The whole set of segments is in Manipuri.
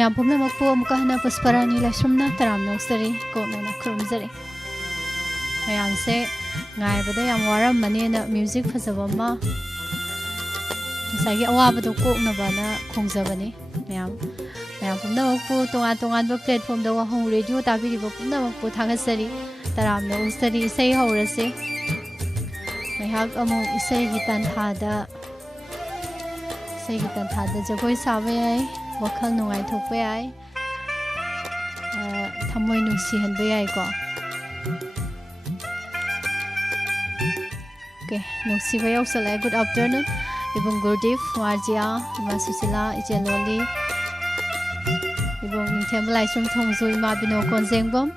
Mayam pumnamakpo mukahana pusparani lashrumna taram noksari koknona khurumzari. Mayam se ngai bada yam waram manena music fazabama. Sagi awabado koknabana khongjabani. Mayam pumnamakpo tongan ba platform da wahong radio tabiri ba pumnamakpo thangasari taram noksari sei haurase. Mayhak among isai gitan thada jagoi sabe ai wakhal nungai thokpe ai thamoi nungsi hanbe ai ko okay nungsi ba yausala good afternoon ibong Gurdev Warjia Ima Susila Ijeloli ibong Ningthemalai Sum Thongzu Ima Bino Konzengbom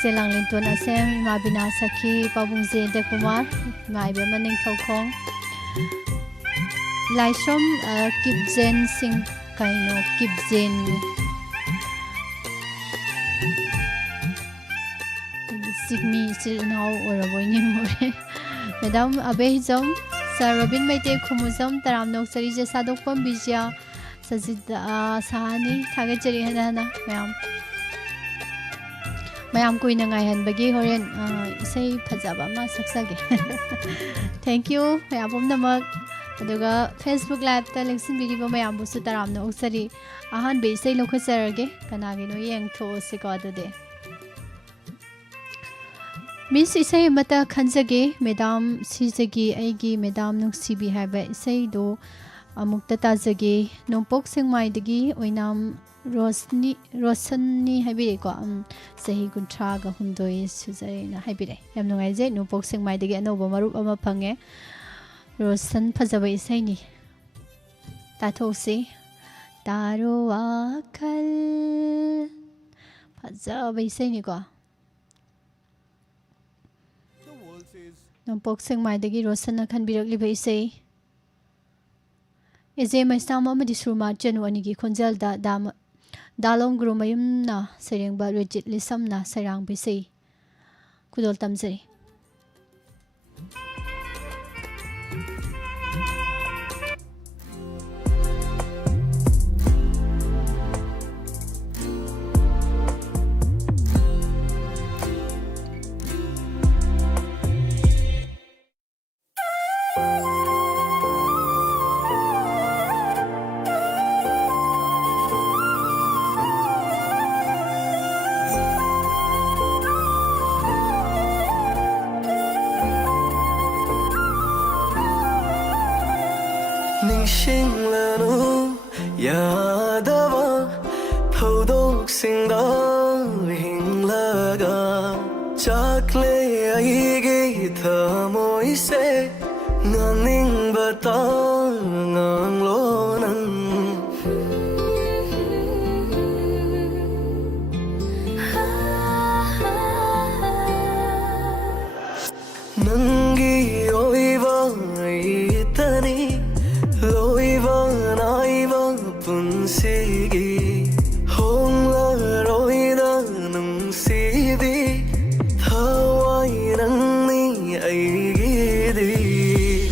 Selang Lintun Asem Ima Bina Sakhi Pabung Zende Kumar Ima Ibe Maning Thokong Laishom Kipjen Singh Kaino Kipjen Sigmi Silnau Oraboini More Madam Abehjom Sir Robin Maite Khumuzam Taram Noksari Jasadokpam Bijya Sajida Sahani Thagachari Hana Mayam Kuina Ngayan Bagi Horen Isai Pajaba Ma Saksage Thank you Mayapum Namak aduga Facebook live ta lengsin biriba mayam busu taramna uksari ahan be sei lokhasarage kanagi no yeng tho sika de Miss isai mata khanjage madam sijagi aigi madam nungsibi haiba isai do amukta tajage nompok sengmai dagi oinam Rosani haibire ko sahi guntra ga hundoi sujare na haibire yam nungai je nompok sengmai dagi anoba marup ama phange Rosan Pazaba Isaini Tatosi Taro Akal Pazaba Isaini Go Nompok Sing Maidagi Rosana KHANBIRAKPA Isai Eze Maistama Madisruma Januanigi Konjal da Dalong Grumayum na Serang Ba Regit Lisam na Sarang Bisai Kudol Tamzari Yadava Thodok Singda Hinglaga Chakle Aige Thamoi Se Nganing Bata Ngang Lonan Nangi Oiva Itani Loiva Naiva Punsigi Hongla Roida Nungsibi Thawai Nangni Aigidi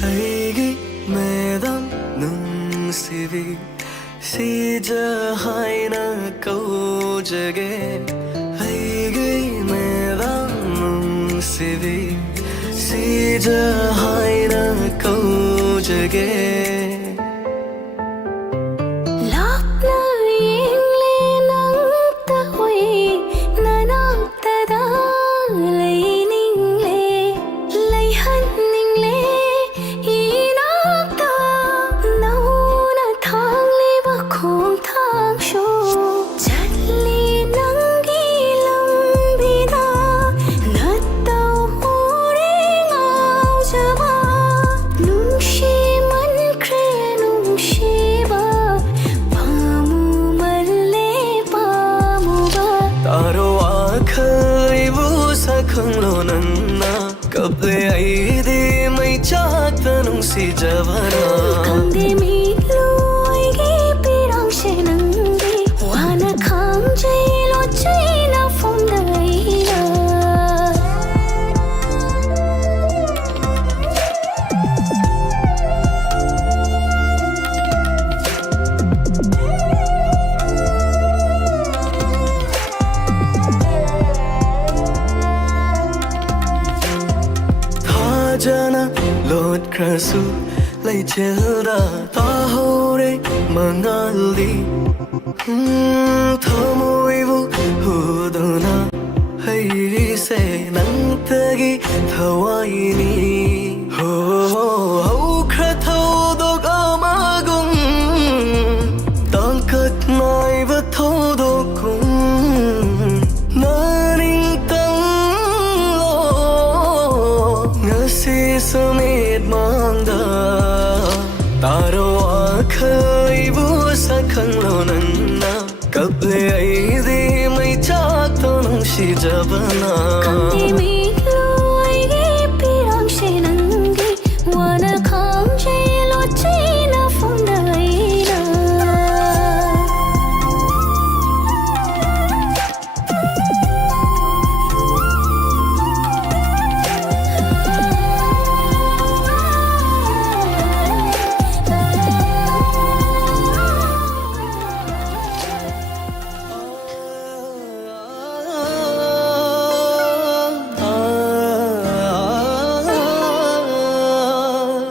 Aigi Medam Nungsibi Sija Haina Kaujage Aigi Medam Nungsibi Sija Haina Kaujage Si Javana Kande mi loi gi pirang shenangdi wana khang jai lo china from the fajana lot krasu lai chelda ta hore mangali thamoibu huduna hai se nantagi thawaini ho khra thodok amagum tangkat nai va thodokum naring tang lo ngasi samit mangda taro akhai bu sakhang lo nanna kaple ai de mai chak to nang si jabana Kandi mi loi gi pirang shenangi wana khang je lo china phong dai na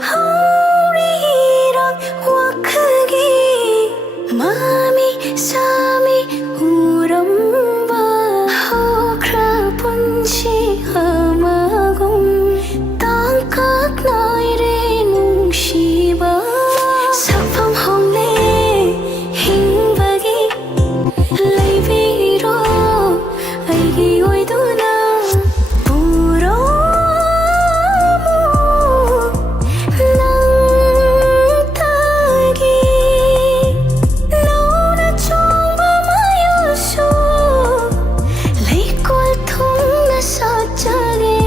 Haurang wakhagi mami sami uramba hokra punchi hamagum tangkak nai re nungshiba sapham hongle hingbagi leiviro aigi oiduna puro nang tagi nona chomba mayusu leikol thong na sajage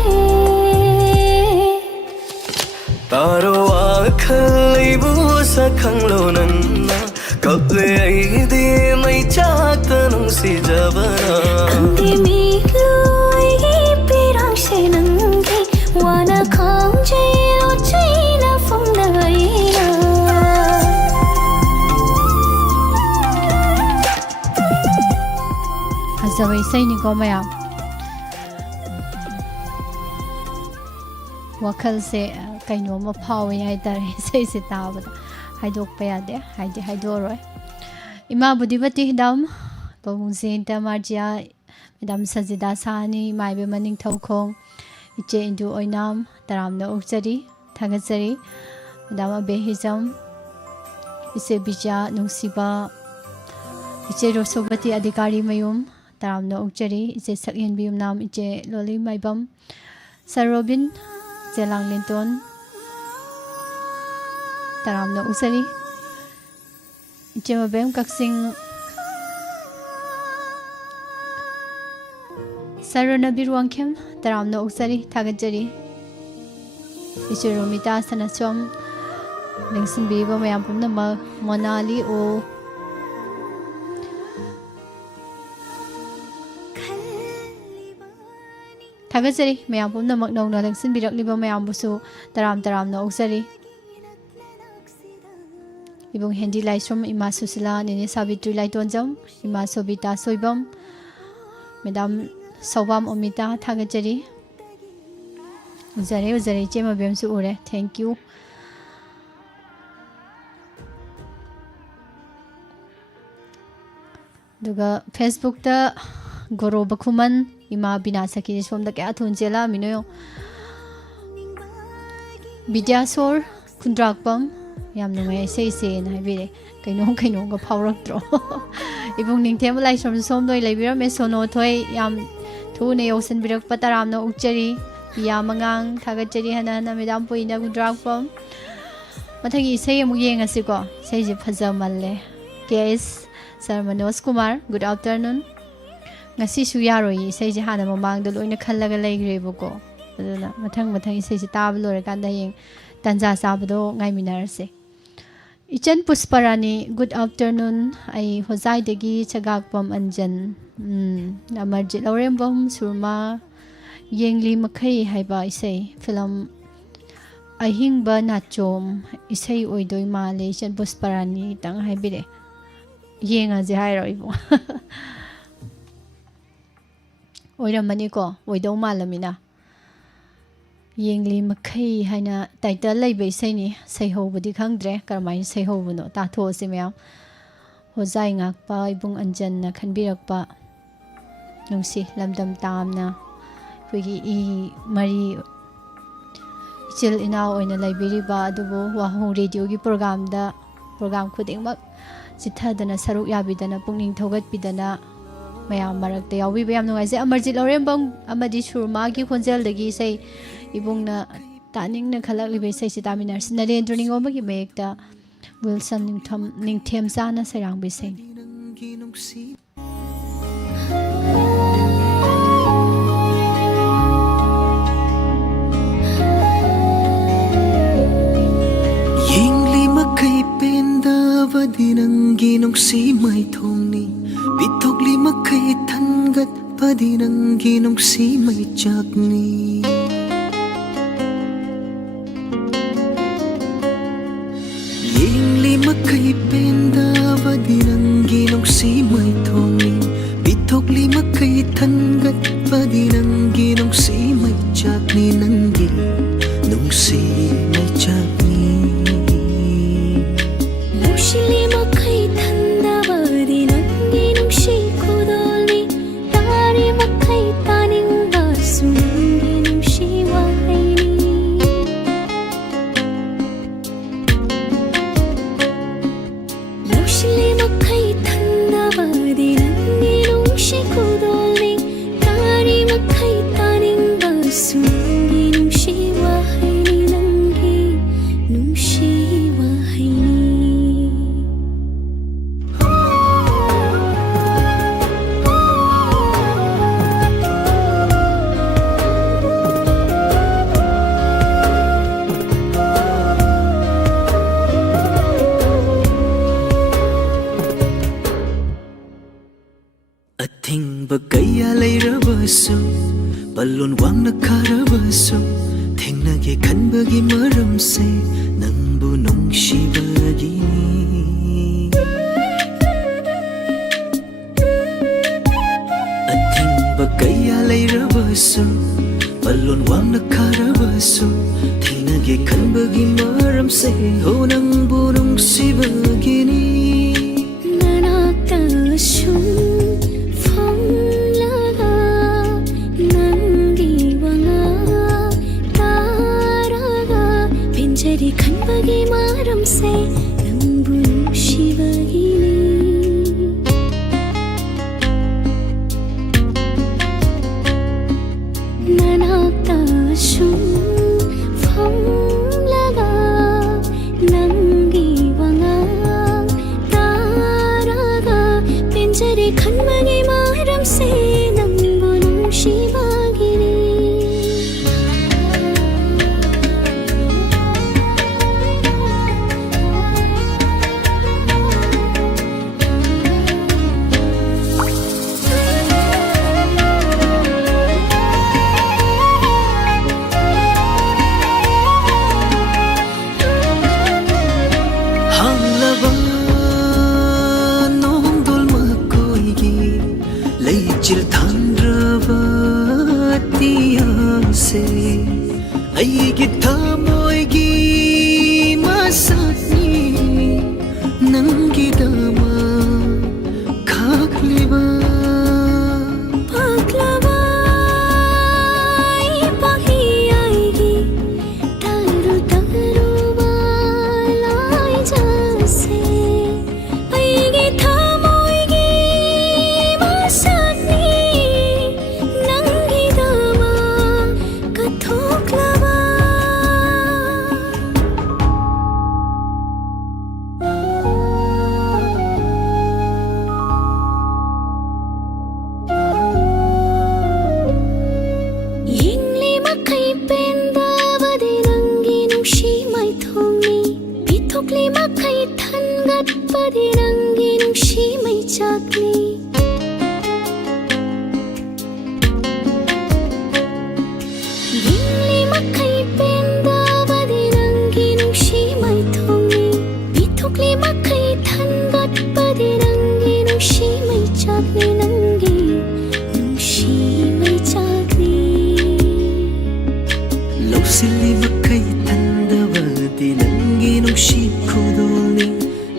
taro akhai bu sakhang lo nanna kaple ai de mai chak to nang si jabana Kandi mi loi gi pirang shenangi wana khang je lo china phong dai na fazaba isay ni ko mayam wakal se kaino ma phawi ai tar isay se tabada haidok pa yade haidoroi ima budibati dam pabung sin ta marjia madam sajida sani maibe maning thaukhong iche indu oinam taramna ukjari thagajari madam behijam ise bija nungsiba iche rosobati adhikari mayum taramna ukjari iche sakyen biyum nam iche loli maibam sarobin jelang linton taramna usari iche mabem kaksing sarona birwangkem taramna usari thagajari iche romita sanachom lengsin biba mayam pumna ma monali o thagajari mayam pumna mak nongna lengsin birakliba mayam busu taramna usari ibung hendi laisrom ima susila nene sabitri laitonjam ima sobita soibam madam sobam omita thagajari uzare chema bem su ure thank you duga facebook ta goro bakhuman ima bina saki somda kya thunjela minoyo bidyasor kundrakpam yam nungai sei na bire kaino ga phawraktro ibung ningthem lai som doi leibira me sono thoi yam thune yosen birak pataram no ukchari ya mangang thagachari hana medam poina kundrakpam mathagi sei amu yengasi ko sei je phajamalle kes Sir Manoj Kumar, good afternoon. Ngasi su yaroi sei je hana mamang do loina khallaga leigre ko. Aduna mathang sei je tab lore kan da yeng tanja sabdo ngai minarse. Ichan Pusparani, good afternoon. Ai hozai degi chagakpam anjan. Amarjit Laurembam Surma yengli makhai haiba isei film ahingba nachom isei oidoi male Ichan Pusparani tang haibire. Yenga je hairo ibu oiramani ko oidau malamina Yengli Makai Hana title Lay Seni, say ho with the Kangdre, Carmine say ho no, Tato Simia, Hosainak Pa, Ibung Anjan, KHANBIRAKPA, Nungsi, Lamdam Tamna, Wiki E. Marie Chill in our in a library ba, Dubo, WAHONG radio program, the program coding mak, Sitadana Saruk Yabidana, Punging Togat Bidana. Mayam marak te yawi bayam no ase amarjit lorem bang amadi shurma gi khonjal dagi sei ibung na taning na khalak libe sei sitaminar sinare turning oma gi mekta wilson ningthem sana serang be sei yingli makai penda vadinangi nong si mai thongni Bitokli makai thangat padinangi nong si mai chakni Yingli makai penda padinangi nong si mai thongni Bitokli makai thangat padinangi nong si mai chakni nangi nong si mai chakni Nushili makai thanda badinangi Bagaya layrabasu balon wang nakarabasu thengnage khanbagi maramse nangbu nungshibagini athing bagaya layrabasu balon wang nakarabasu thengnage khanbagi maramse ho nangbu nungshibagini nanaktashu Khanbagi maram se nangbu nungshibagini nanaktashu phanglaga nangi wangang taraga pinjari khanbagi maram se nangbu nungshibagini Chil thandravatiyam se aigi thamoigi masakni nangi dama khakliba paklava pahi aigi taru taru walai jase aigi thamoigi masakni nangi dama kathoklava Yingli makai penda vadinangi nungshi mai thongni Bitokli makai thangat padinangi nungshi mai chakni Yingli makai penda vadinangi nungshi mai thongni Bitokli makai thangat padinangi nungshi mai chakni nangi nungshi mai chakni nangi nungshi khudolni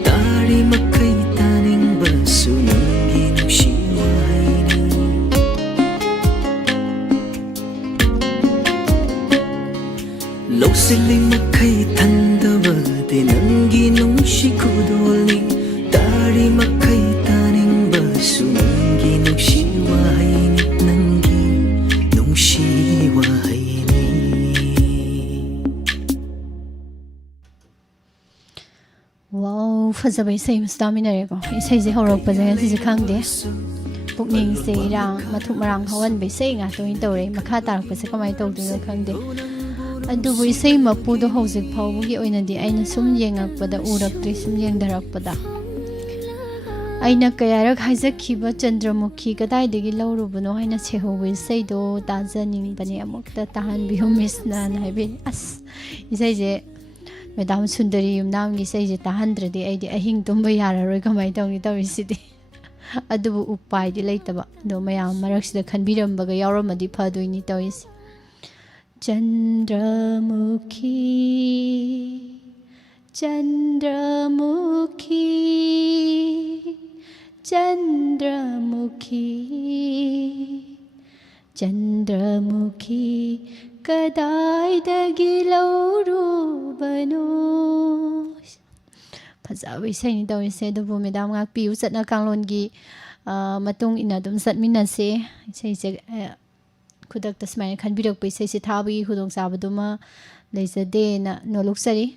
tari makai taning basu nangi nungshi wahaini losiling makai thandabade nangi nungshi khudolni tari makai taning basu nangi nungshi wahaini nangi nungshi wahaini. Wow, fazabay say stamina reko. Isay si horok pa dyan si Khangde. Pukning si rang matuk marang hawan bay say nga to into re makatarak pa sa kamay to din Khangde. Adu bu isay mapudo hosik pau bugi oy nandi ay na sumyengak pada urak tri sumyeng darak pada. Ay na kayarak haizak kiba Chandramukhi kaday digi lawro buno ay na seho bu isay do tazaning bani amok ta tahan bihumis na naibin as isay je Madam Sundari yumnam gi say ta 100 di ay di ahing tumba yararoi kamay tawni tawisidi adubu upai di leitaba do mayam maraksida khanbirambaga yawramadi phadoini tawis Chandramukhi Chandramukhi Chandramukhi Chandramukhi Kadaidagi lawro bano. Fazabay say ni daw isay dubu medam ngak piu sat na kanglon gi matung ina dum sat minase isay se kudak tas may khanbirakpa isay se thabi hudong sabaduma leizade na noluksari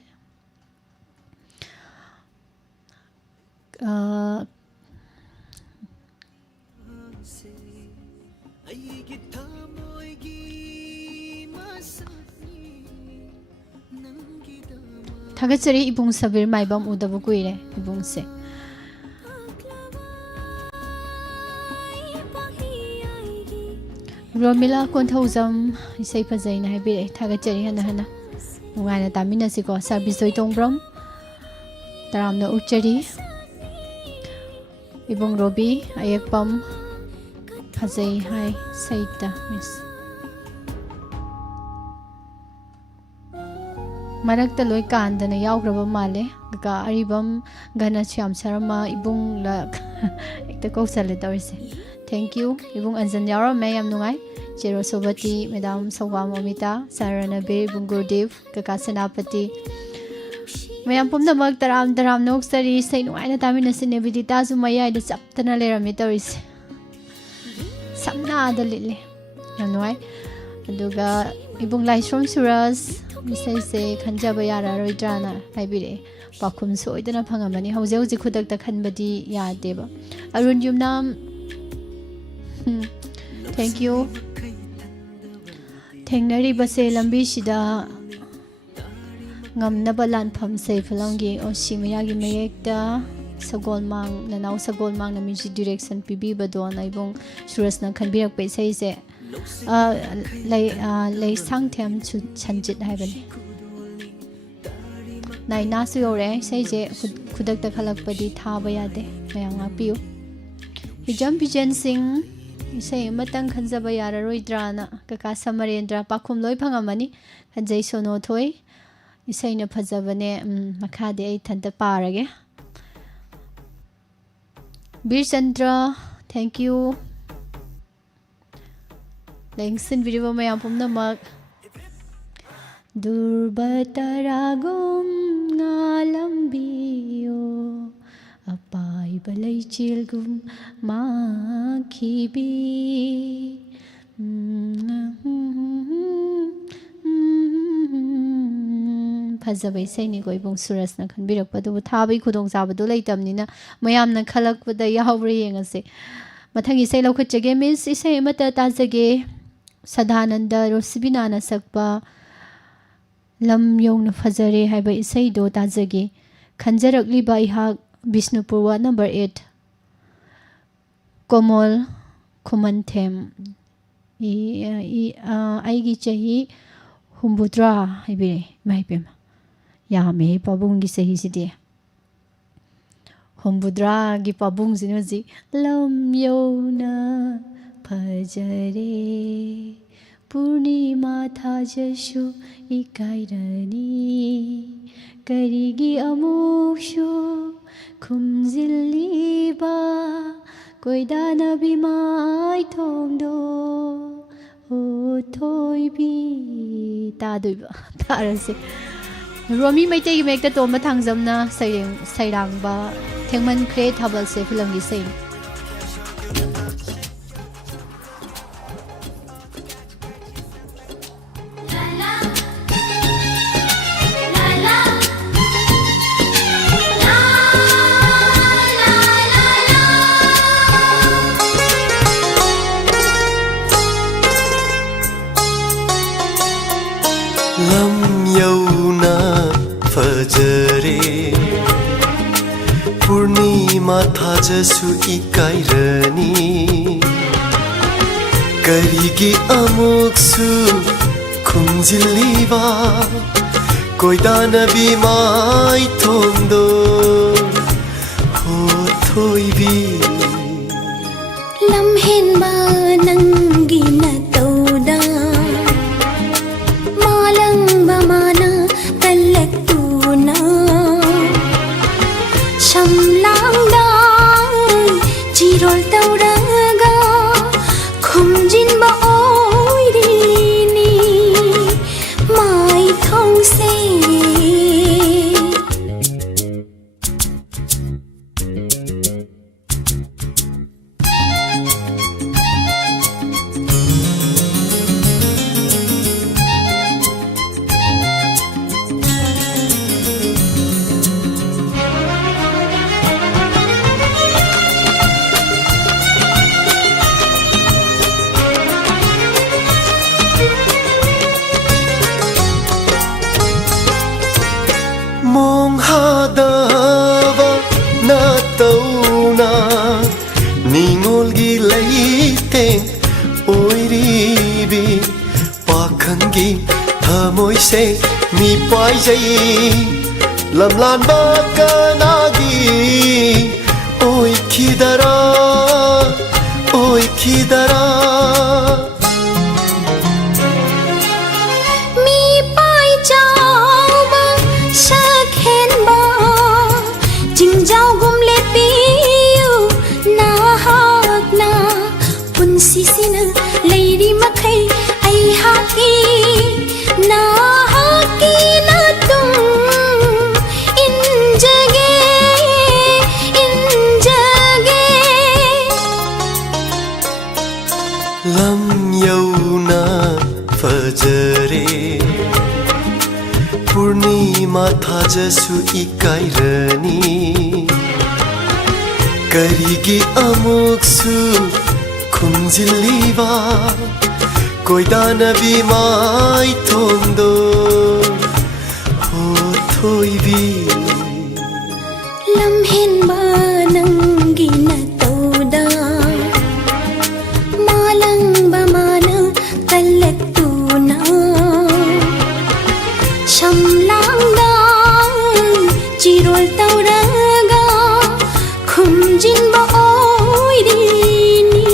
Thagatsari ibung sabir maibam udabu kuire ibung se Romila konthauzam isay fazay na haibire thagatsari hana hana nungai na tamina siko service doi tongbrom taram na uchari ibung Robi ayakpam fazay hai saita miss Marakta loy kandana yawgraba male ga aribam gana syam sarama ibung la ekta kausale tawise thank you ibung anjan yawra me yam nungai chero sobati madam sawam amita saranabe ibung Gurdev kaka senapati mayam pumna mag taram nok sari sai nungai na tamina sinebidita sumaya ida chaptana lerami tawise samna adalile yam nungai aduga ibung Laishrom Suras isay se khanjaba yararoidrana haibire pakhum soidana phangamani hauze hauze khudakta khanbadi yadeba Arun Yumnam thank you thengnari base lambi sida ngamnaba lanpham se phalamgi osimaya gi mayekta sagolmang nanau sagolmang na music direction pibi badon aibong surasna khanbirakpa isay se lay sangthem chanjit haibani nai nasu yore say je khudakta khalakpadi thaba yade mayang apiu hijam Bijan Singh isay matang khanjaba yararoidrana kaka Samarendra pakhum loi phangamani khanjai sono thoi isay na phajabane makhade ai thanta parage Bir Chandra thank you Lengsin video mayam pumnamak Durbataragum ngalambiyo Apai balay chilgum makhibi Phazabay say ni ko ibong suras na khanbirakpa dubu thabi khudong sabadu leitamnina mayam na khalakpada yawri yengase Mathangi say laukhatjage means isay mata tajage Sadhananda Rosibinana sakpa lam yong na fazare haiba isay do tajage khanjarakli ba ihak Bishnupurwa number 8 Komol Kumantem aigi chahi humbudra haibire maipema yame pabungi sahi sidi humbudra gi pabung sinuji lam yona Phajare पूर्णिमा थाजसु इकाइरनी करिगी अमुकसु खुमजिल्लिबा कोइदानबी माइथोंदो ओ थोइबी तादुइबा तारसे रोमी मैते की मेकता तोम थांगजमना सैरांगबा थेंगमनख्रे थाबलसे फिल्मगी सै lam yauna fajare purnima thajasu ikairani karigi amuksu khumjiliba koidanabi mai thongdo ho thoibi lam hen ba nangi na tauda malang ba mana talakuna shamlang da jirol tauraga khumjin ba oirini mai thong se mong hadava na tauna ningol gi leiteng oiribi pakhangi thamoi se mi pai jai lamlan ba kanagi oi khidara mi pai chao ba sakhen ba jing jao gum le piu na hak na punsi sina leiri makhai ai haki na haki na tum in jage lam yauna fajare purnima thajasu ikairani karigi amuksu khumjiliba koidanabi mai thongdo ho thoibi lam hen ba nangi na tauda malang ba mana talakuna shamlang da jirol tauraga khumjin ba oirini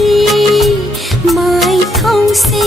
mai thong se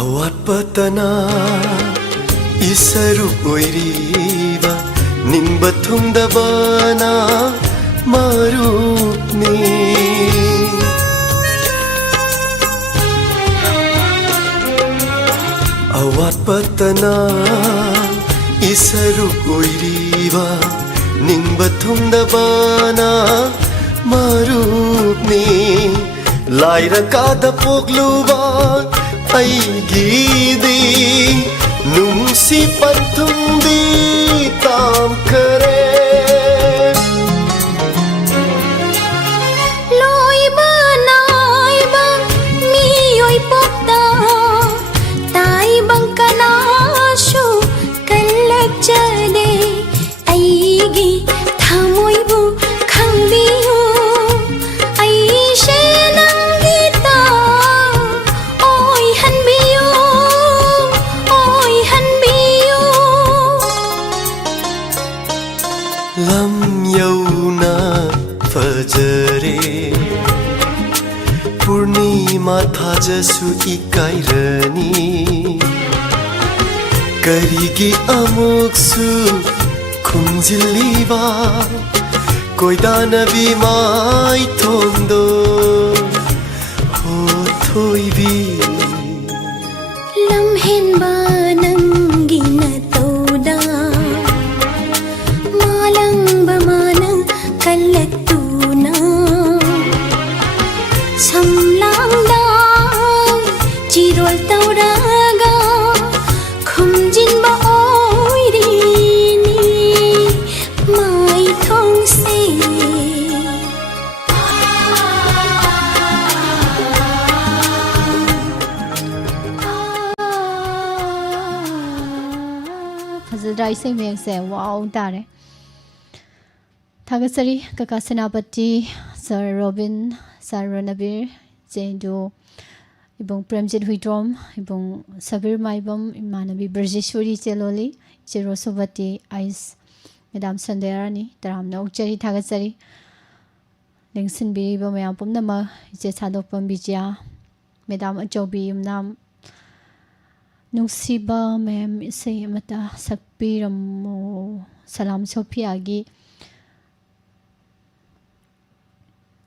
awat patana isaru oiriba ningba thungdabana marupni awat patana isaru oiriba ningba thungdabana marupni laira kada pogluba aigidi nungsi panthumdi tam kare loi ba nai ba mi oi pok ta ꯈꯟꯖꯁꯨ ꯏꯀꯥꯏꯔꯅꯤ ꯀꯔꯤꯒꯤ ꯑꯃꯨꯛꯁꯨ ꯈꯨꯝꯖꯤꯜꯂꯤꯕ ꯀꯣꯏꯗꯥꯅꯕꯤ ꯃꯥꯏꯊꯣꯡꯗꯣ ꯍꯣ ꯊꯣꯏꯕꯤ ꯂꯝꯍꯦꯟꯕ ꯅꯪꯒꯤ ꯅꯇꯧꯗ ꯃꯥꯂꯪꯕ ꯃꯥꯅ ꯀꯜꯂꯛꯇꯨꯅ ꯁꯝꯂꯥꯡꯗ ꯆꯤꯔꯣꯜ ꯇꯧꯔꯒ ꯈꯨꯝꯖꯤꯟꯕ ꯑꯣꯏꯔꯤꯅꯤ ꯃꯥꯏꯊꯣꯡꯁꯦ फजद्रा इसे में से वाव तारे थागसरी काका Senapati sir Robin sir Ranbir जेंदो इबों प्रेमजित हुइड्रोम इबों सबीर माइबम इमानबी ब्रजेश्वरी चेलोली चिरोसोवती आइस मेदाम संदेरानी तराम नौचरी थागसरी लिंगसिन बिरिबो मयाम पुमनमा इचे सादोपम बिजिया मेदाम अचौबी युमनाम नुसीबा मैम इसे मता सकपीरमो सलाम सोफियागी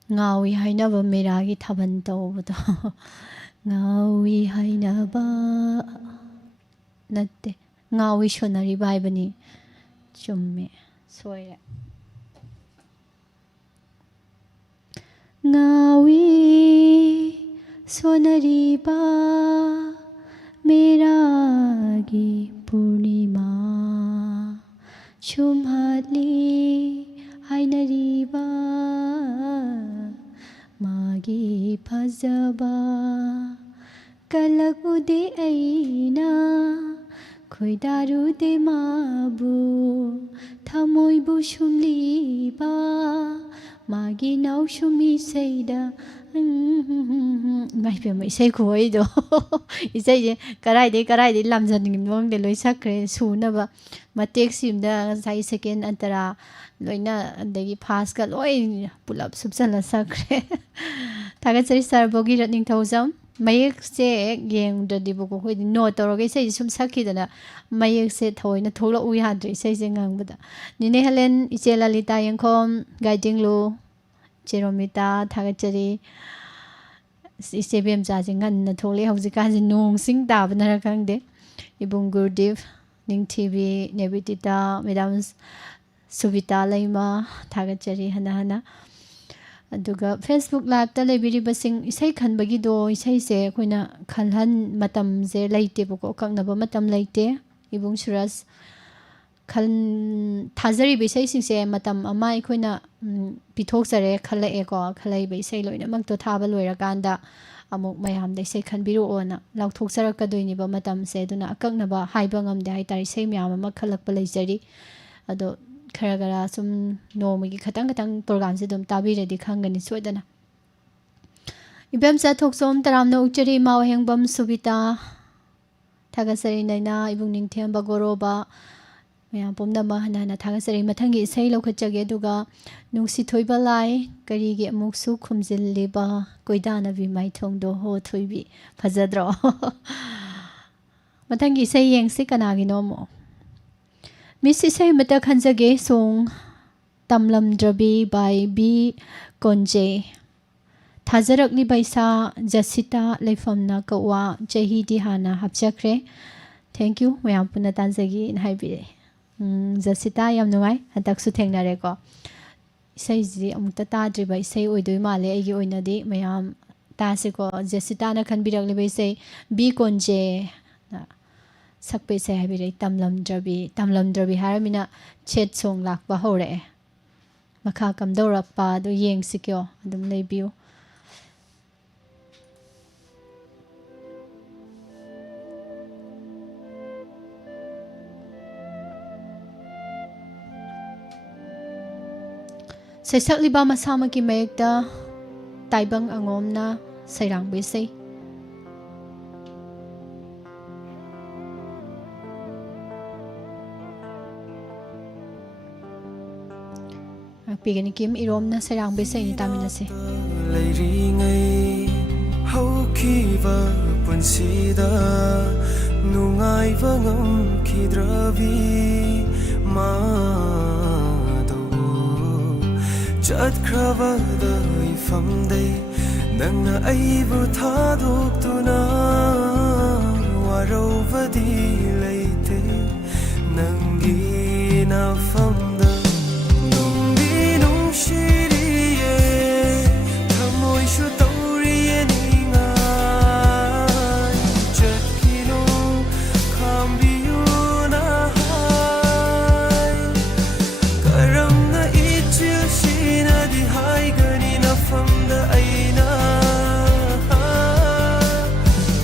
ngawi hainaba meragi thaban tawbado ngawi hainaba natte ngawi shonari baibani chumme soire ngawi sonari ba meragi purnima chumhali hainariba magi phajaba kalakude aina khoidarude mabu thamoibu shumliba magi nau shumi seida mai pe mai sei khoi do isei je karai de lamjan ning mong de loi sakre suna ba matek sim da sai second antara loina andagi fast ka loi pull up subsala sakre taga sari sar bogi ning thousam mayek se geng da dibu ko khoi no toroge sei sum sakhi dana mayek se thoina thola u ya dri sei je ngang bada nine halen ichela lita yengkhom guiding lu Jeromita thagachari isebem jaji nganna thole haujikan nong sing tabna rakangde ibung gurdev ning tv nebitita madam subita laima thagachari hana aduga facebook live ta lebiri basing isai khanbagi do isai se koina khalhan matam je laite boko kaknaba matam laite ibung suras खल थाजरी बेसै सिंसे मतम अमा इखोइना पिथोक्सरे खलए को खलै बेसै लोइना मक्तो थाबा लोइरा कांदा अमुक मयाम दैसै खनबिरो ओना लाउथोक्सरकदोइनिबा मतम से दुना अकक्नबा हाइबा ngamde hai tari sei myam ama khalakpa leijari ado खरगरा सुम नोमगी खतंग खतंग प्रोग्राम से दम ताबिरेदि खंगनि सोदना इबेम सा थोक्सोम तरामना उचरी माव हेंगबम सुबिता थागसरि नैना इबुंग निंगथेम बगोरोबा मैम पुमनम हना थागसरी मथंगी इसै लौखचगे दुगा नुंसी थोइबा लाई करीगे अमुकसु खुमजिल्लिबा कोइदानबी माइथोंदो हो थोइबी फजद्रो मथंगी इसै येंगसे कनागिनोमो मिस इसै मत खंजगे सोंग तमलमद्रबी बाय बी कोंजे थाजरकली बैसा जसिता लेफमना कवा चही दिहाना हपचक्रे थैंक यू मैम पुना तांजगी हाइबिरे जसिता याम नुंगाई हतक थेंगनारे को इसै जी अमुक्ता ताद्रिबा इसै ओइदोइ माले आइगी ओइनादि मयाम तासे को जसिता ना खनबिरकलिबा इसै बी कोंजे सकपे से हाइबिरे तमलमद्रबी हारमिना छेत सोंग लाकबा होरे मखा कमदौरकपा दो येंगसिक्यो अदुम लेबियो सैसकलिबा मसामकी मयेक्ता ताइबंग अंगोमना सैरांगबेसै पिगनि किम इरोमना सैरांगबेसै नि तामिनसे लेरिङै हौके ꯍꯧꯈꯤꯕ ꯄꯨꯟꯁꯤꯗ ꯅꯨꯡꯉꯥꯏꯕ ꯉꯝꯈꯤꯗ꯭ꯔꯕꯤ ꯃꯥꯗꯣ ꯆꯠꯈ꯭ꯔꯕꯗ ꯏꯐꯝꯗꯩ ꯅꯪꯅ ꯑꯩꯕꯨ ꯊꯥꯗꯣꯛꯇꯨꯅ ꯋꯥꯔꯧꯕꯗꯤ ꯂꯩꯇꯦ ꯅꯪꯒꯤ ꯅꯐꯝꯗ ꯅꯨꯡꯗꯤ ꯅꯨꯡꯁꯤꯔꯤꯌꯦ ꯊꯃꯣꯏꯁꯨ ꯇꯧꯔꯤꯌꯦ ꯅꯤꯡꯉꯥꯏ ꯆꯠꯈꯤꯅꯨ ꯈꯥꯝꯕꯤꯌꯨꯅ ꯍꯥꯏ ꯀꯔꯝꯅ ꯏꯆꯤꯜꯁꯤꯅꯗꯤ ꯍꯥꯏꯒꯅꯤ ꯅꯐꯝꯗ ꯑꯩꯅ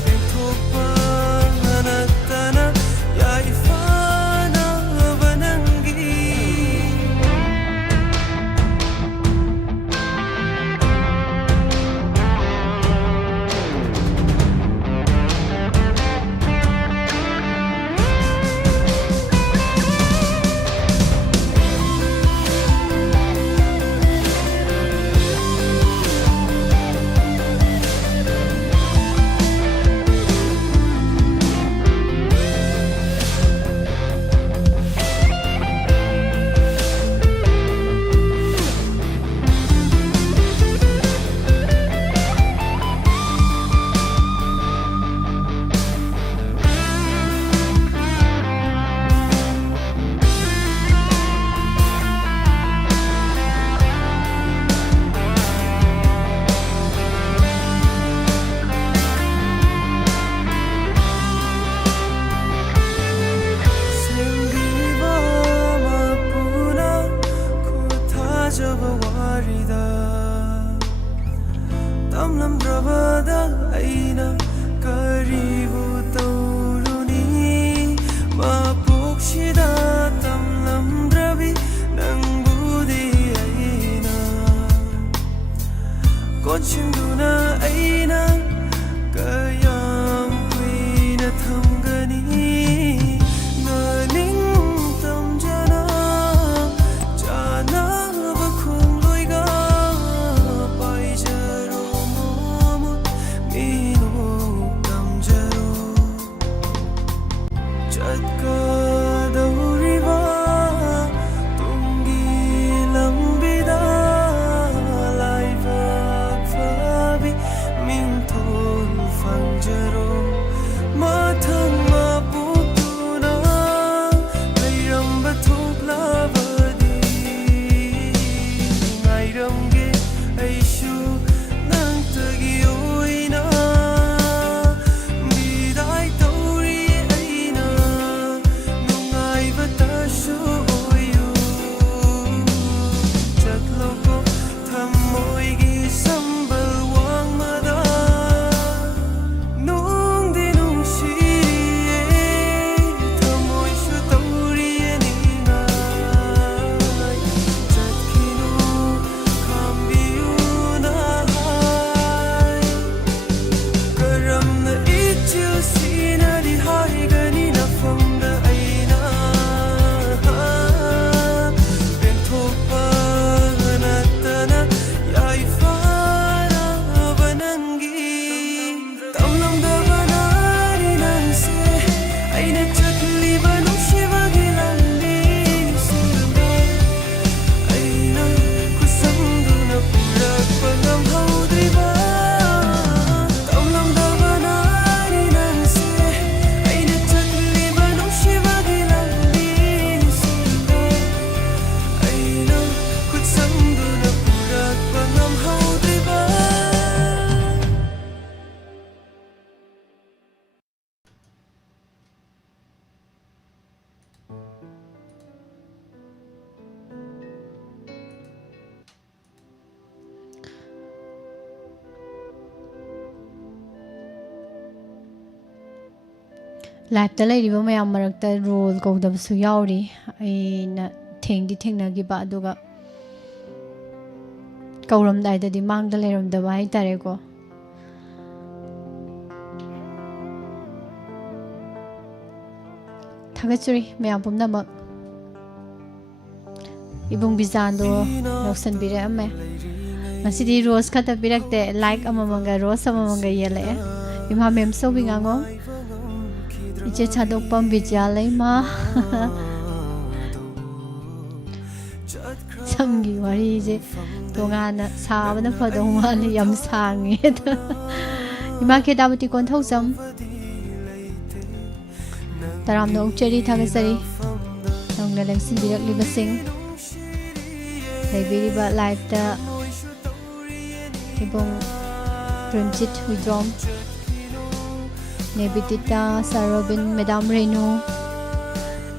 ꯄꯦꯟꯊꯣꯛꯄ ꯅꯠꯇꯅ ꯌꯥꯏꯐꯅꯕ ꯅꯪꯒꯤ ꯇꯝꯂꯝꯗ꯭ꯔꯕꯗ ꯑꯩꯅ ꯀꯔꯤꯕꯨ ꯇꯧꯔꯨꯅꯤ ꯃꯄꯣꯛꯁꯤꯗ ꯇꯝꯂꯝꯗ꯭ꯔꯕꯤ ꯅꯪꯕꯨꯗꯤ ꯑꯩꯅ ꯀꯣꯟꯁꯤꯟꯗꯨꯅ ꯑꯩꯅ ꯀꯌꯥꯝ ꯀꯨꯏꯅ ꯊꯝꯒꯅꯤ ꯅꯅꯤꯡ ꯇꯝꯖꯅ ꯆꯥꯅꯕ ꯈꯣꯡꯂꯣꯏꯒ ꯄꯥꯏꯖꯔꯣ ꯃꯃꯨꯠ ꯃꯤꯅꯣꯛ ꯇꯝꯖꯔꯣ ꯆꯠꯀꯗꯧꯔꯤꯕ ꯇꯨꯡꯒꯤ ꯂꯝꯕꯤꯗ ꯂꯥꯏꯕꯛ ꯐꯕꯤ ꯃꯤꯡꯊꯣꯜ ꯐꯪꯖꯔꯣ ꯃꯊꯪ ꯃꯄꯣꯛꯇꯨꯅ ꯂꯩꯔꯝꯕ ꯊꯣꯛꯂꯕꯗꯤ ꯉꯥꯏꯔꯝꯒꯦ ꯑꯩꯁꯨ ꯅꯪꯇꯒꯤ ꯑꯣꯏꯅ ꯕꯤꯗꯥꯏ ꯇꯧꯔꯤ ꯑꯩꯅ ꯅꯨꯡꯉꯥꯏꯕꯇꯁꯨ ꯑꯣꯏꯌꯨ ꯆꯠꯂꯣꯀꯣ ꯊꯃꯣꯏꯒꯤ ꯁꯝꯕꯜ ꯋꯥꯡꯃꯗ ꯅꯨꯡꯗꯤ ꯅꯨꯡꯁꯤꯌꯦ ꯊꯃꯣꯏꯁꯨ ꯇꯧꯔꯤꯌꯦ ꯅꯤꯡꯉꯥꯏ ꯆꯠꯈꯤꯅꯨ ꯈꯥꯝꯕꯤꯌꯨꯅ ꯍꯥꯏ ꯀꯔꯝꯅ 이치우시나리 하이가니 나품다 아이나 벤토빠 나타나 야이파나 바난기 땀남다바나리 난세 아이나 짝리바 농시바기란디 순간 아이나 구상도나 부락방감 하우드리바 땀남다바나리 난세 아이나 짝리바 농시바기란디 순간 아이나 구상도나 부락방감 하우드리바 ꯂꯥꯏꯐꯇ ꯂꯩꯔꯤꯕ ꯃꯌꯥꯝ ꯃꯔꯛꯇ ꯔꯣꯜ ꯀꯧꯗꯕꯁꯨ ꯌꯥꯎꯔꯤ ꯑꯩꯅ ꯊꯦꯡꯗꯤ ꯊꯦꯡꯅꯈꯤꯕ ꯑꯗꯨꯒ ꯀꯧꯔꯝꯗꯥꯏꯗꯗꯤ ꯃꯥꯡꯗ ꯂꯩꯔꯝꯗꯕ ꯍꯥꯏꯇꯥꯔꯦꯀꯣ ꯊꯥꯒꯠꯆꯔꯤ ꯃꯌꯥꯝ ꯄꯨꯝꯅꯃꯛ Ibong Bizando Loksan Bireme Masidi rose kata birak te like amamanga rose amamanga yele ima mem so bingango iche chadok pam bijale ma samgi wari je tongana sabana phadong wali yam sangi ima ke dabati kon thau sam taram no cheri thagasari nongna lengsin birak libasing Naibiriba live ta ibong Pranjit Widrom Nebitita Sarobin Madam Renu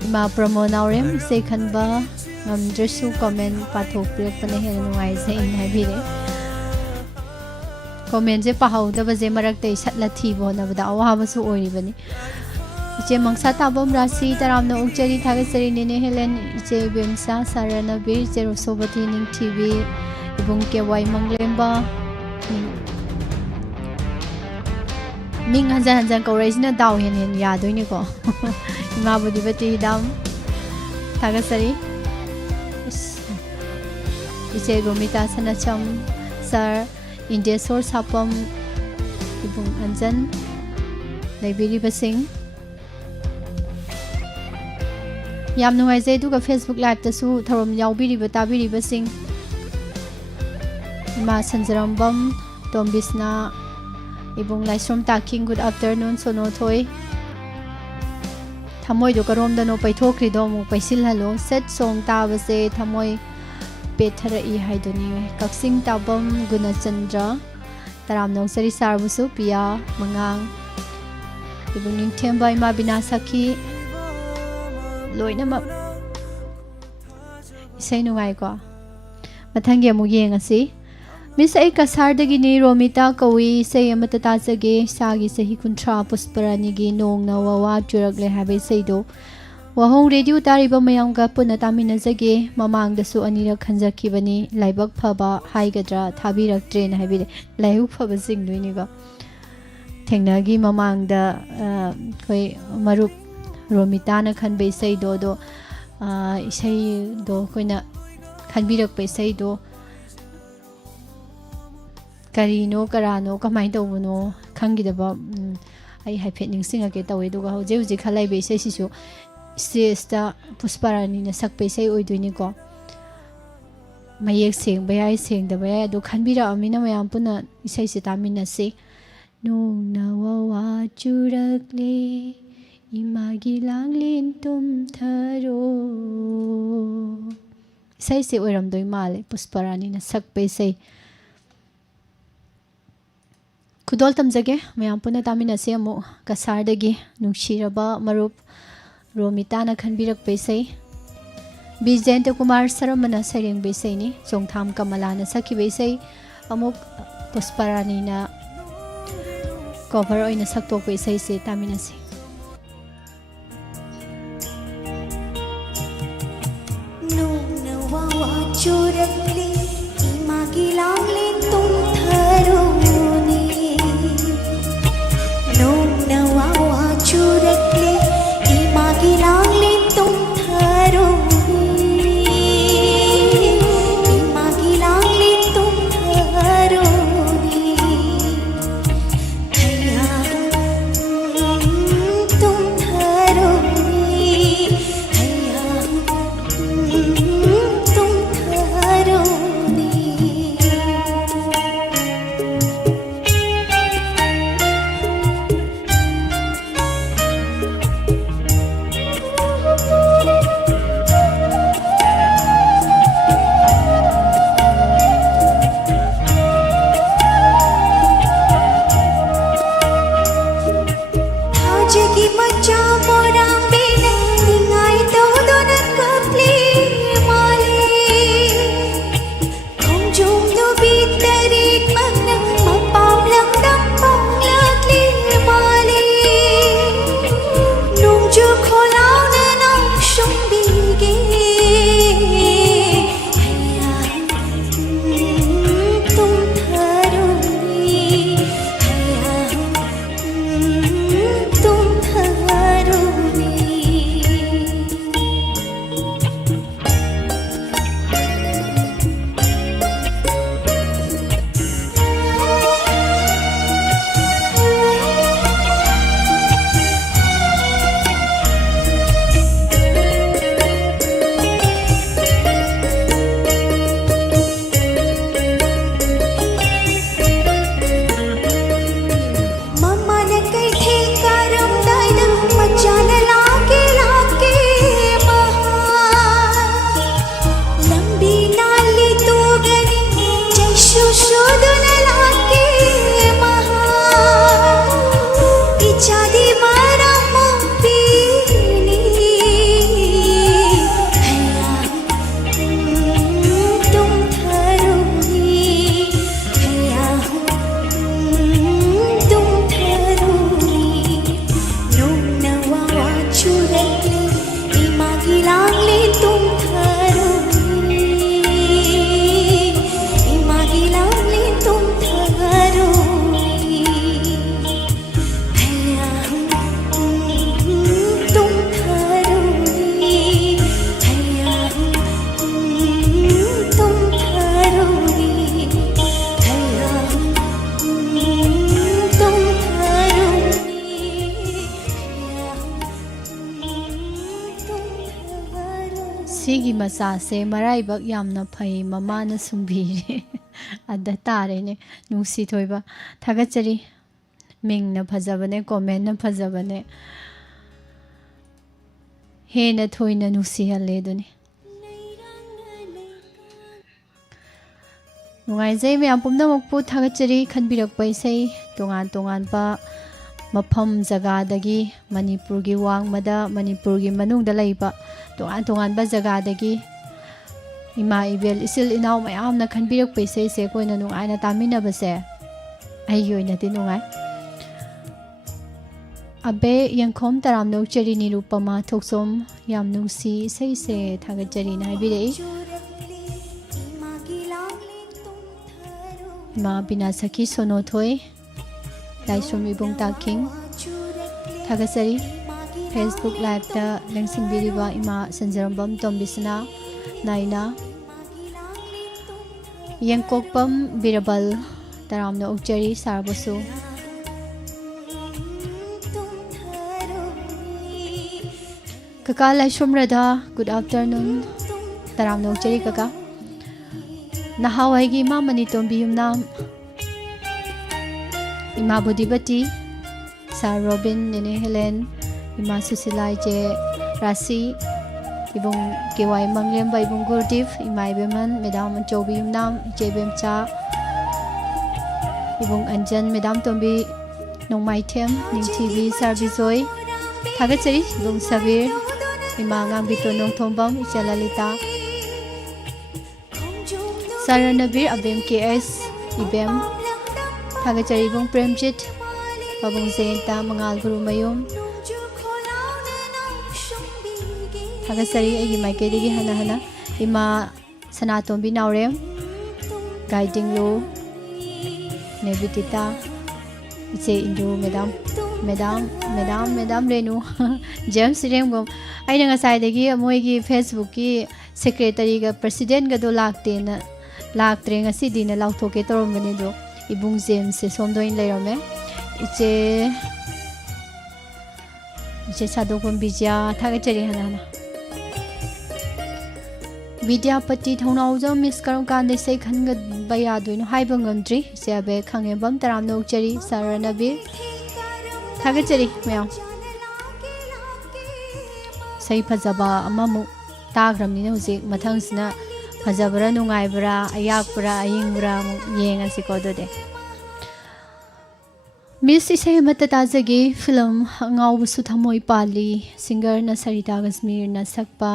Ima promo naurem say khanba ngamdresu comment pathok prek pane hen nungai se in haibire comment je pahauda baje marak te satla thibo na bada awa basu ori bani iche mangsa tabom rasi taram no ukchari thagasari nene helen iche bemsa sarana bir zero sobati ning tv ibong ke wai manglemba ming hanjan hanjan kaurajina daw hen hen ya doini ko ima budi bati dam thagasari iche romita sanacham sir india source hapam ibong anjan laibiri basing yam nungai jai du ka facebook live ta su thorom yaubiri ba tabiri basing ma sanjarambam tombisna ibong laisrom taking good afternoon sono thoi thamoi do karom da no paithokri do mu paisil halo set song ta base thamoi pethara I haidoni kaksing tabam gunachandra taram no sari sarbusu pia mangang ibong ning themba ima binasaki loina ma isai nungai ko mathangi amu yengasi Miss ai kasardagi ni Romita kawi sei amata tajage sagi sahi kuntra pusparani gi nong na wawa churagle habe seido wahong radio tariba mayam ga puna tamina jage mamang da su anira khanjaki bani laibak phaba haigadra thabirak train habire laihu phaba sing duini ga thengnagi mamang da koi marup Romita na khanbe seido do isai do koina khanbirak pe seido Karino karano kamai tawuno khangidaba ai haiphet ningsinga ke tawe duga hoje hoje khalai be sei sisu siesta pusparani na sakpe sei oiduini ko mayek seng bayai seng da bayai do khanbira amina mayam puna isai se tamina se nong na wa churakle imagi langlin tum tharo isai se oiram doi male pusparani na sakpe sei Kudol tamjage mayam puna tamina se amu kasardagi nungshiraba marup Romita na khanbirak pesai Bijente Kumar Saramana sareng besai ni Songtham Kamala na saki besai amuk Pusparani na cover oina saktok besai se tamina se Nung nawawa churakli imagilanglin tum tharo Nawawa churakle imagilanglin tum tharo imagilanglin tum tharo thaya tum tharo thaya tum tharo ꯁꯤꯒꯤ ꯃꯆꯥꯁꯦ ꯃꯔꯥꯏꯕꯛ ꯌꯥꯝꯅ ꯐꯩ ꯃꯃꯥꯅ ꯁꯨꯝꯕꯤꯔꯦ ꯑꯗ ꯇꯥꯔꯦꯅꯦ ꯅꯨꯡꯁꯤ ꯊꯣꯏꯕ ꯊꯥꯒꯠꯆꯔꯤ ꯃꯤꯡꯅ ꯐꯖꯕꯅꯦ ꯀꯣꯃꯦꯟꯅ ꯐꯖꯕꯅꯦ ꯍꯦꯟꯅ ꯊꯣꯏꯅ ꯅꯨꯡꯁꯤꯍꯜꯂꯦ ꯑꯗꯨꯅꯤ ꯅꯨꯡꯉꯥꯏꯖꯩ ꯃꯌꯥꯝ ꯄꯨꯝꯅꯃꯛꯄꯨ ꯊꯥꯒꯠꯆꯔꯤ ꯈꯟꯕꯤꯔꯛꯄ ꯏꯁꯩ ꯇꯣꯉꯥꯟ ꯇꯣꯉꯥꯟꯕ ꯃꯐꯝ ꯖꯒꯥꯗꯒꯤ ꯃꯅꯤꯄꯨꯔꯒꯤ ꯋꯥꯡꯃꯗ ꯃꯅꯤꯄꯨꯔꯒꯤ ꯃꯅꯨꯡꯗ ꯂꯩꯕ ꯇꯣꯉꯥꯟ ꯇꯣꯉꯥꯟꯕ ꯖꯒꯥꯗꯒꯤ ꯏꯃꯥ ꯏꯕꯦꯜ ꯏꯆꯤꯜ ꯏꯅꯥꯎ ꯃꯌꯥꯝꯅ ꯈꯟꯕꯤꯔꯛꯄ ꯏꯁꯩꯁꯦ ꯑꯩꯈꯣꯏꯅ ꯅꯨꯡꯉꯥꯏꯅ ꯇꯥꯃꯤꯟꯅꯕꯁꯦ ꯑꯩꯒꯤ ꯑꯣꯏꯅꯗꯤ ꯅꯨꯡꯉꯥꯏ ꯑꯕꯦ ꯌꯦꯡꯈꯣꯝ ꯇꯔꯥꯝꯅ ꯎꯆꯔꯤ ꯅꯤꯔꯨꯄꯃꯥ ꯊꯣꯛꯆꯣꯝ ꯌꯥꯝ ꯅꯨꯡꯁꯤ ꯏꯁꯩꯁꯦ ꯊꯥꯒꯠꯆꯔꯤꯅ ꯍꯥꯏꯕꯤꯔꯛꯏ ꯏꯃꯥ ꯕꯤꯅꯥ ꯁꯈꯤ ꯁꯣꯅꯣꯊꯣꯏ ꯂꯥꯏꯁ꯭ꯔꯝ ꯏꯕꯨꯡ ꯇꯥꯈꯤꯡ ꯊꯥꯒꯠꯆꯔꯤ ꯐꯦꯁꯕꯨꯛ ꯂꯥꯏꯚꯇ ꯂꯦꯡꯁꯤꯟꯕꯤꯔꯤꯕ ꯏꯃꯥ ꯁꯟꯖꯔꯝꯕꯝ ꯇꯣꯝꯕꯤꯁꯅꯥ ꯅꯥꯏꯅ ꯌꯦꯡꯀꯣꯛꯄꯝ ꯕꯤꯔꯕꯜ ꯇꯔꯥꯝꯅ ꯑꯣꯛꯆꯔꯤ ꯁꯥꯔꯕꯁꯨ ꯀꯀꯥ ꯂꯥꯏꯁ꯭ꯔꯝ ꯔꯙꯥ ꯒꯨꯗ ꯑꯥꯐꯇꯔꯅꯨꯟ ꯇꯔꯥꯝꯅ ꯑꯣꯛꯆꯔꯤ ꯀꯀꯥ ꯅꯍꯥꯋꯥꯏꯒꯤ ꯏꯃꯥ ꯃꯅꯤꯇꯣꯝꯕꯤ ꯌꯨꯝꯅꯥꯝ इमा बुद्धिवती सार रॉबिन नेने हेलेन इमा सुशीला इचे राशि इबुंग केवाई मंगलेम्बा इबुंग गुरदीप इमा इबेमन मेदाम चौबी युमनाम इचे बेमचा इबुंग अंजन मेदाम तोंबी नोंमाइथेम निंगथिबी सारबिजोय थागतचरी इबुंग सबीर इमा गांबितो नोंथोंबम इचे ललिता सारनबीर अबेम केएस इबेम थागतचरी बुंग प्रेमजित पबुंग जयंता मंगाल गुरु मयूम थागतचरी एगी माइकेदगी हना हना इमा सनातोंबी नावरेम गाइडिंग लो नेवितिता इचे Indu madam madam madam madam Renu James रेमगम आइना ngasai मोइगी फेसबुक की सेक्रेटरी का प्रेसिडेंट का दो लाक्त्रे ngasi dina लाउथोके तोरमने दो इबुंग जेम्स से सोमदोइन लेरमे इचे सादोगम बिजिया थागतचरी हना हना विद्यापति थौनाउजम मिस करम कांदे से खनग बयादुन हाइबं ngमद्रि से अबे खंगेबम तराम नौचरी सारनबी थागतचरी मयाम सही फजबा अममु ताग्रमनिने हुजिक मथंगसिना फजबरा नुंगाइबरा अयाकबरा अयिंगबरा येंगसिको दोदे मिस इसे मत ताजगे फिल्म अंगावसु थमोय पाली सिंगर न सरिता कश्मीर न सकपा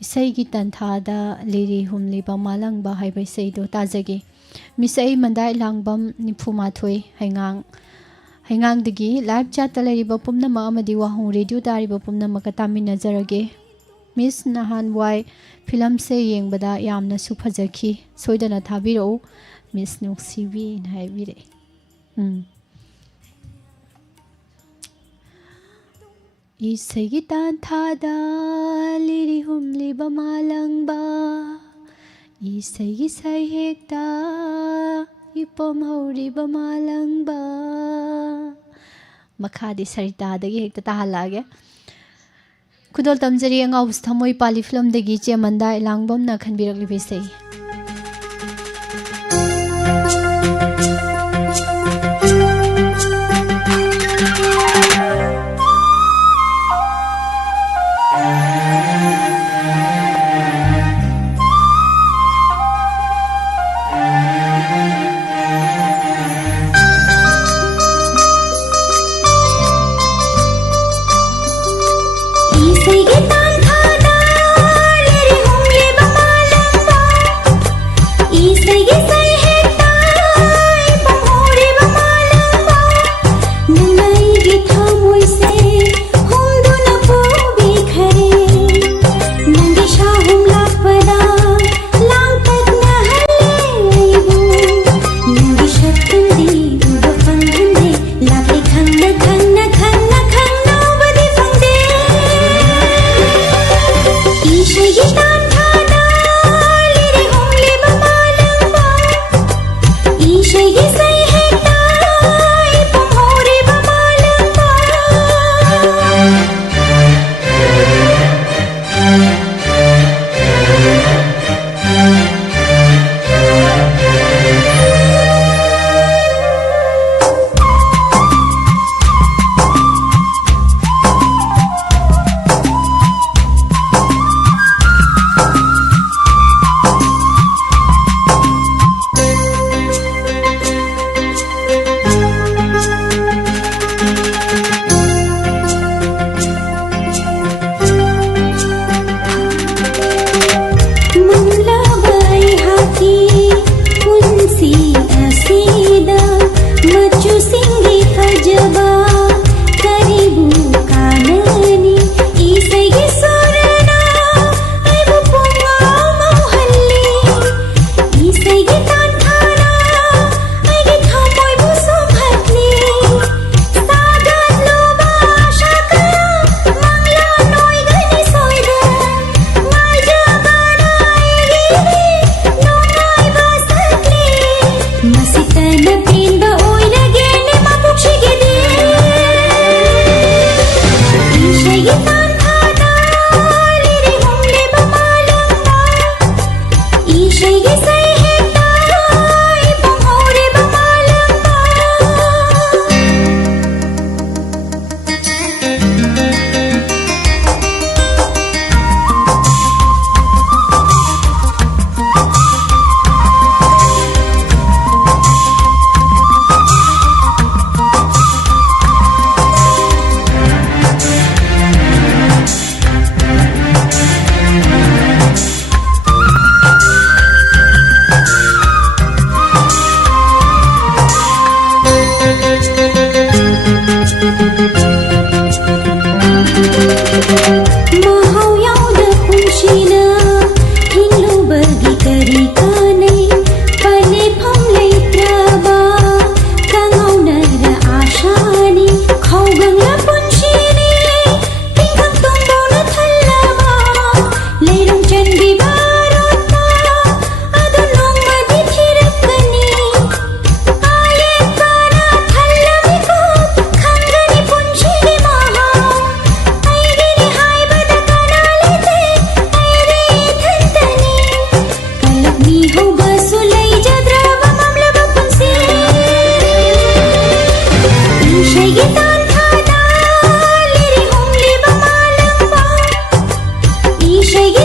इसे की तंथादा लिरी हुमलिबा मालंगबा हाइबा इसेदो ताजगे मिस आई मंदाइ लांगबम निफुमाथोय हैंगांग दगी लाइव चाट तलरिबा पुमनम अमदि वाहों रेडियो तारिबा पुमनम का तामिनजरगे मिस नहान वाई फिल्म से येंबदा यामना सुफजखी सोइदना थाबिरो मिस नुक्सीबी नाइबिरे इसेगी तांथादा लिरी हुमलिबा मालंगबा इसेगी सहेक्ता इपम हौरिबा मालंगबा मखादी सरितादगी हेक्ता ताहलागे खुदोल तमजरी अंगाउस थमोय पाली फिल्म दगी चेमंदा लांगबम न खनबिरकलिबिसै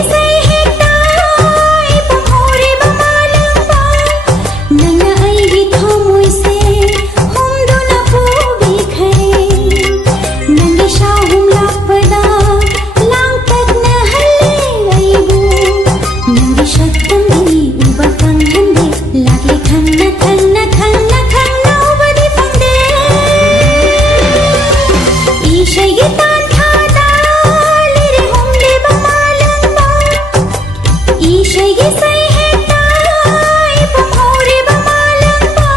ꯏꯁꯩꯒꯤ ꯏꯁꯩ ꯍꯦꯛꯇ ꯏꯄꯨꯡꯍꯧꯔꯤꯕ ꯃꯥꯂꯪꯕ ꯅꯪꯅ ꯑꯩꯒꯤ ꯊꯃꯣꯏꯁꯦ ꯍꯨꯝꯗꯨꯅ ꯄꯨꯕꯤꯈ꯭ꯔꯦ ꯅꯪꯒꯤ ꯁꯥꯍꯨꯝ ꯂꯥꯛꯄꯗ ꯂꯥꯡꯇꯛꯅꯍꯜꯂꯦ ꯑꯩꯕꯨ ꯅꯪꯒꯤ ꯁꯛꯇꯝꯗꯤ ꯎꯕ ꯐꯪꯍꯟꯗꯦ ꯂꯥꯛꯂꯦ ꯈꯪꯅ ꯈꯪꯅ ꯈꯪꯅ ꯈꯪꯅ ꯎꯕꯗꯤ ꯐꯪꯗꯦ ꯏꯁꯩꯒꯤ ꯇꯥꯟꯊꯥꯗ ꯂꯤꯔꯦ ꯍꯨꯝꯂꯤꯕ ꯃꯥꯂꯪꯕ ꯏꯁꯩꯒꯤ ꯏꯁꯩ ꯍꯦꯛꯇ ꯏꯄꯨꯡꯍꯧꯔꯤꯕ ꯃꯥꯂꯪꯕ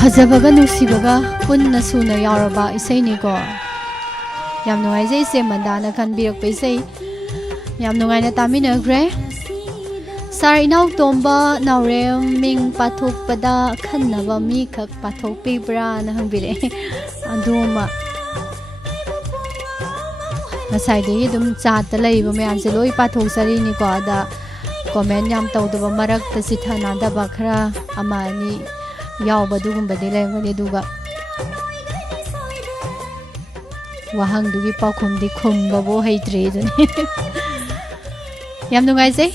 ꯐꯖꯕꯒ ꯅꯨꯡꯁꯤꯕꯒ ꯄꯨꯟꯅ ꯁꯨꯅ ꯌꯥꯎꯔꯕ ꯏꯁꯩꯅꯤꯀꯣ ꯌꯥꯝ ꯅꯨꯡꯉꯥꯏꯖꯩ ꯏꯆꯦ ꯃꯟꯗꯥꯅ ꯈꯟꯕꯤꯔꯛꯄ ꯏꯁꯩ ꯌꯥꯝ ꯅꯨꯡꯉꯥꯏꯅ ꯇꯥꯃꯤꯟꯅꯈ꯭ꯔꯦ ꯁꯥꯔ ꯏꯅꯥꯎꯇꯣꯝꯕ ꯅꯥꯎꯔꯦꯝ ꯃꯤꯡ ꯄꯥꯊꯣꯛꯄꯗ ꯈꯟꯅꯕ ꯃꯤꯈꯛ ꯄꯥꯊꯣꯛꯄꯤꯕ꯭ꯔꯥꯅ ꯍꯪꯕꯤꯔꯛꯑꯦ ꯑꯗꯨꯃ ꯉꯁꯥꯏꯗꯒꯤ ꯑꯗꯨꯝ ꯆꯥꯠꯇ ꯂꯩꯔꯤꯕ ꯃꯌꯥꯝꯁꯦ ꯂꯣꯏ ꯄꯥꯊꯣꯛꯆꯔꯤꯅꯤꯀꯣ ꯑꯗ ꯀꯣꯃꯦꯟ ꯌꯥꯝ ꯇꯧꯗꯕ ꯃꯔꯛꯇ ꯆꯤꯊꯅꯗꯕ ꯈꯔ ꯑꯃ ꯑꯅꯤ ꯌꯥꯎꯕ ꯑꯗꯨꯒꯨꯝꯕꯗꯤ ꯂꯩꯔꯝꯒꯅꯤ ꯑꯗꯨꯒ ꯋꯥꯍꯪꯗꯨꯒꯤ ꯄꯥꯎꯈꯨꯝꯗꯤ ꯈꯨꯝꯕꯕꯨ ꯍꯩꯇ꯭ꯔꯤ ꯑꯗꯨꯅꯤ ꯌꯥꯝ ꯅꯨꯡꯉꯥꯏꯖꯩ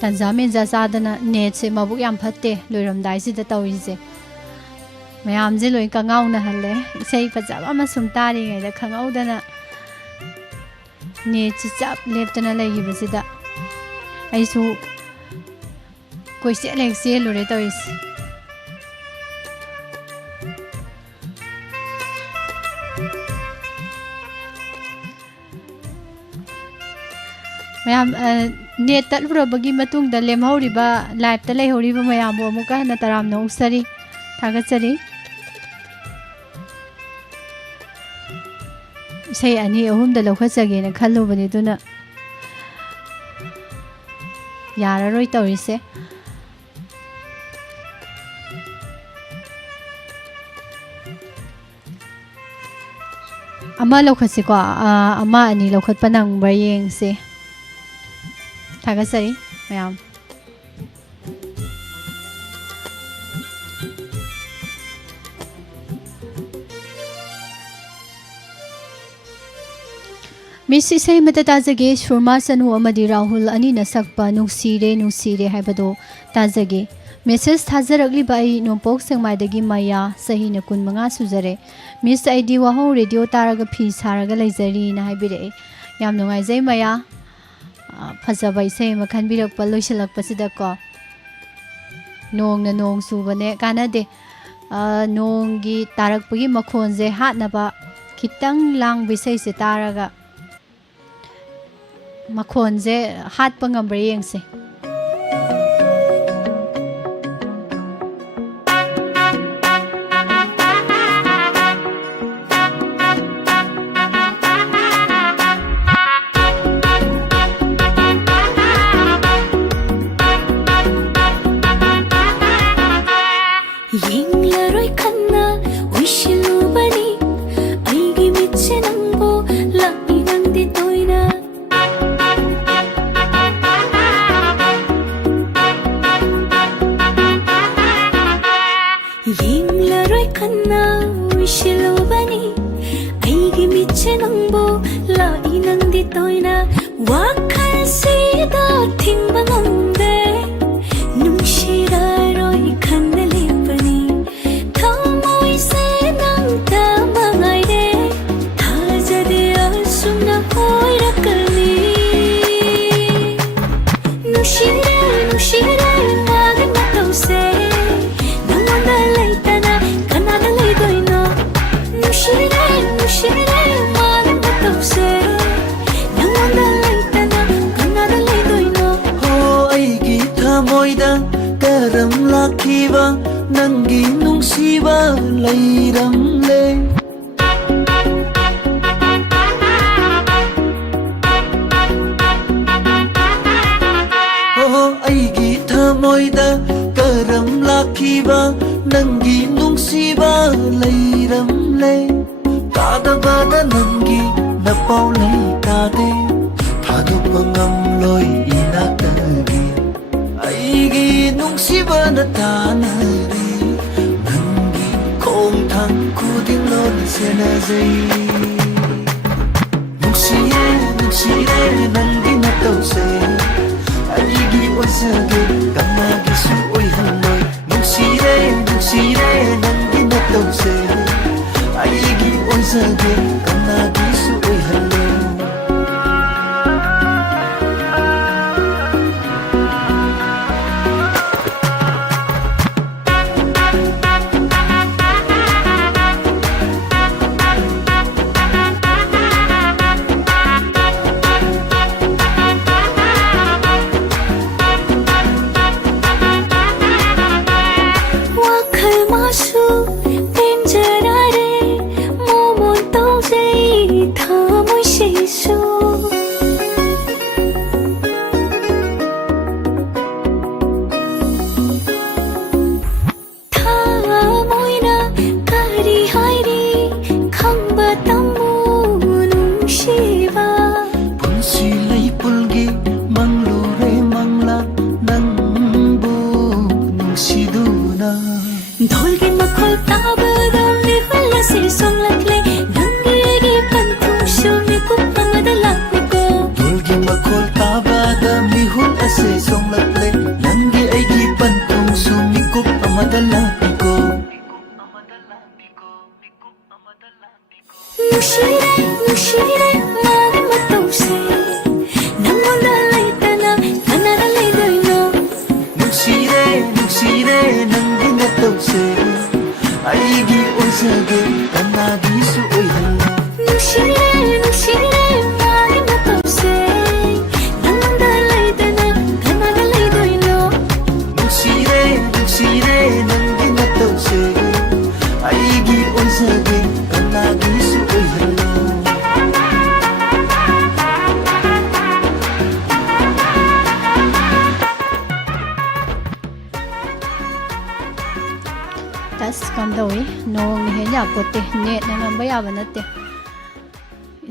ꯇꯟꯖꯥ ꯃꯦꯟꯖꯥ ꯆꯥꯗꯅ ꯅꯦꯠꯁꯦ ꯃꯕꯨꯛ ꯌꯥꯝ ꯐꯠꯇꯦ ꯂꯣꯏꯔꯝꯗꯥꯏꯁꯤꯗ ꯇꯧꯔꯤꯁꯦ ꯃꯌꯥꯝꯁꯦ ꯂꯣꯏ ꯀꯉꯥꯎꯅꯍꯜꯂꯦ ꯏꯁꯩ ꯐꯖꯕ ꯑꯃ ꯁꯨꯝ ꯇꯥꯔꯤꯉꯩꯗ ꯈꯪꯍꯧꯗꯅ ꯅꯦꯠꯁꯤ ꯆꯞ ꯂꯦꯞꯇꯅ ꯂꯩꯈꯤꯕꯁꯤꯗ ꯑꯩꯁꯨ ꯀꯣꯏꯆꯦꯜ ꯍꯦꯛ ꯆꯦꯜꯂꯨꯔꯦ ꯇꯧꯔꯤꯁꯦ ꯃꯌꯥꯝ ꯅꯦꯠ ꯇꯠꯂꯨꯔꯕꯒꯤ ꯃꯇꯨꯡꯗ ꯂꯦꯝꯍꯧꯔꯤꯕ ꯂꯥꯏꯞꯇ ꯂꯩꯍꯧꯔꯤꯕ ꯃꯌꯥꯝꯕꯨ ꯑꯃꯨꯛꯀ ꯍꯟꯅ ꯇꯔꯥꯝꯅ ꯑꯣꯛꯆꯔꯤ ꯊꯥꯒꯠꯆꯔꯤ ꯏꯁꯩ ꯑꯅꯤ ꯑꯍꯨꯝꯗ ꯂꯧꯈꯠꯆꯒꯦꯅ ꯈꯜꯂꯨꯕꯅꯤ ꯑꯗꯨꯅ ꯌꯥꯔꯔꯣꯏ ꯇꯧꯔꯤꯁꯦ ꯑꯃ ꯂꯧꯈꯠꯁꯤꯀꯣ ꯑꯃ ꯑꯅꯤ ꯂꯧꯈꯠꯄ ꯅꯪꯕ꯭ꯔꯥ ꯌꯦꯡꯁꯦ ꯊꯥꯒꯠꯆꯔꯤ ꯃꯌꯥꯝ ꯃꯤꯁ ꯏꯁꯩ ꯑꯃꯇ ꯇꯥꯖꯒꯦ ꯁꯨꯔꯃꯥ ꯆꯅꯨ ꯑꯃꯗꯤ ꯔꯥꯍꯨꯜ ꯑꯅꯤꯅ ꯁꯛꯄ ꯅꯨꯡꯁꯤꯔꯦ ꯅꯨꯡꯁꯤꯔꯦ ꯍꯥꯏꯕꯗꯣ ꯇꯥꯖꯒꯦ ꯃꯦꯁꯦꯖ ꯊꯥꯖꯔꯛꯂꯤꯕ ꯑꯩ ꯅꯣꯡꯄꯣꯛ ꯁꯦꯛꯃꯥꯏꯗꯒꯤ ꯃꯌꯥ ꯆꯍꯤꯅ 25 ꯁꯨꯖꯔꯦ ꯃꯤꯁ ꯑꯩꯗꯤ ꯋꯥꯍꯣꯡ ꯔꯦꯗꯤꯑꯣ ꯇꯥꯔꯒ ꯐꯤ ꯁꯥꯔꯒ ꯂꯩꯖꯔꯤꯅ ꯍꯥꯏꯕꯤꯔꯛꯑꯦ ꯌꯥꯝ ꯅꯨꯡꯉꯥꯏꯖꯩ ꯃꯌꯥ ꯐꯖꯕ ꯏꯁꯩ ꯑꯃ ꯈꯟꯕꯤꯔꯛꯄ ꯂꯣꯏꯁꯤꯜꯂꯛꯄꯁꯤꯗꯀꯣ ꯅꯣꯡꯅ ꯅꯣꯡ ꯆꯨꯕꯅꯦ ꯀꯥꯟꯅꯗꯦ ꯅꯣꯡꯒꯤ ꯇꯥꯔꯛꯄꯒꯤ ꯃꯈꯣꯟꯁꯦ ꯍꯥꯠꯅꯕ ꯈꯤꯇꯪ ꯂꯥꯡꯕ ꯏꯁꯩꯁꯦ ꯇꯥꯔꯒ ꯃꯈꯣꯟꯁꯦ ꯍꯥꯠꯄ ꯉꯝꯕ꯭ꯔꯥ ꯌꯦꯡꯁꯦ ꯌꯦꯡꯂꯔꯣꯏ ꯈꯟꯅ ꯎꯏꯁꯤꯜꯂꯨꯕꯅꯤ ꯑꯩꯒꯤ ꯃꯤꯠꯁꯦ ꯅꯪꯕꯨ ꯂꯥꯛꯏ ꯅꯪꯗꯤ ꯇꯣꯏꯅ ꯌꯦꯡꯂꯔꯣꯏ ꯈꯟꯅ ꯎꯏꯁꯤꯜꯂꯨꯕꯅꯤ ꯑꯩꯒꯤ ꯃꯤꯠꯁꯦ ꯅꯪꯕꯨ ꯂꯥꯛꯏ ꯅꯪꯗꯤ ꯇꯣꯏꯅ ꯋꯥꯈꯜꯁꯤꯗ ꯊꯤꯡꯕ ꯉꯝꯗꯦ ꯅꯨꯡꯁꯤꯔꯔꯣꯏ ꯈꯟꯅ ꯂꯦꯞꯄꯅꯤ ꯊꯃꯣꯏꯁꯦ ꯅꯪꯇ ꯃꯉꯥꯏꯔꯦ ꯊꯥꯖꯗꯦ ꯅꯪꯒꯤ ꯅꯨꯡꯁꯤꯕ ꯂꯩꯔꯝꯂꯦ ꯑꯩꯒꯤ ꯊꯃꯣꯏꯗ ꯀꯔꯝ ꯂꯥꯛꯈꯤꯕ ꯅꯪꯒꯤ ꯅꯨꯡꯁꯤꯕ ꯂꯩꯔꯝꯂꯦ ꯇꯥꯗꯕꯗ ꯅꯪꯒꯤ ꯅꯄꯥꯎ ꯂꯩ ꯇꯥꯗꯦ ꯊꯥꯗꯣꯛꯄ ꯉꯝꯂꯣꯏ ꯏꯅꯥꯛꯇꯒꯤ ꯑꯩꯒꯤ ꯅꯨꯡꯁꯤꯕꯅ ꯇꯥꯟꯅꯔꯤ ꯅꯪꯒꯤ ꯈꯣꯡꯊꯥꯡ ꯈꯨꯗꯤꯡ ꯂꯣꯟꯅ ꯁꯦꯟꯅꯖꯩ ꯅꯨꯡꯁꯤꯔꯦ ꯅꯨꯡꯁꯤꯔꯦ ꯅꯪꯒꯤ ꯅꯇꯧꯁꯦ ꯑꯩꯒꯤ ꯑꯣꯏꯖꯒꯦ ꯀꯅꯥꯒꯤꯁꯨ ꯑꯣꯏꯍꯜꯂꯣꯏ ꯅꯨꯡꯁꯤꯔꯦ ꯅꯨꯡꯁꯤꯔꯦ ꯅꯪꯒꯤ ꯅꯇꯧꯁꯦ ꯑꯩꯒꯤ ꯑꯣꯏꯖꯒꯦ ꯀꯅꯥꯒꯤꯁꯨ ꯑꯣꯏꯍꯜꯂꯣꯏ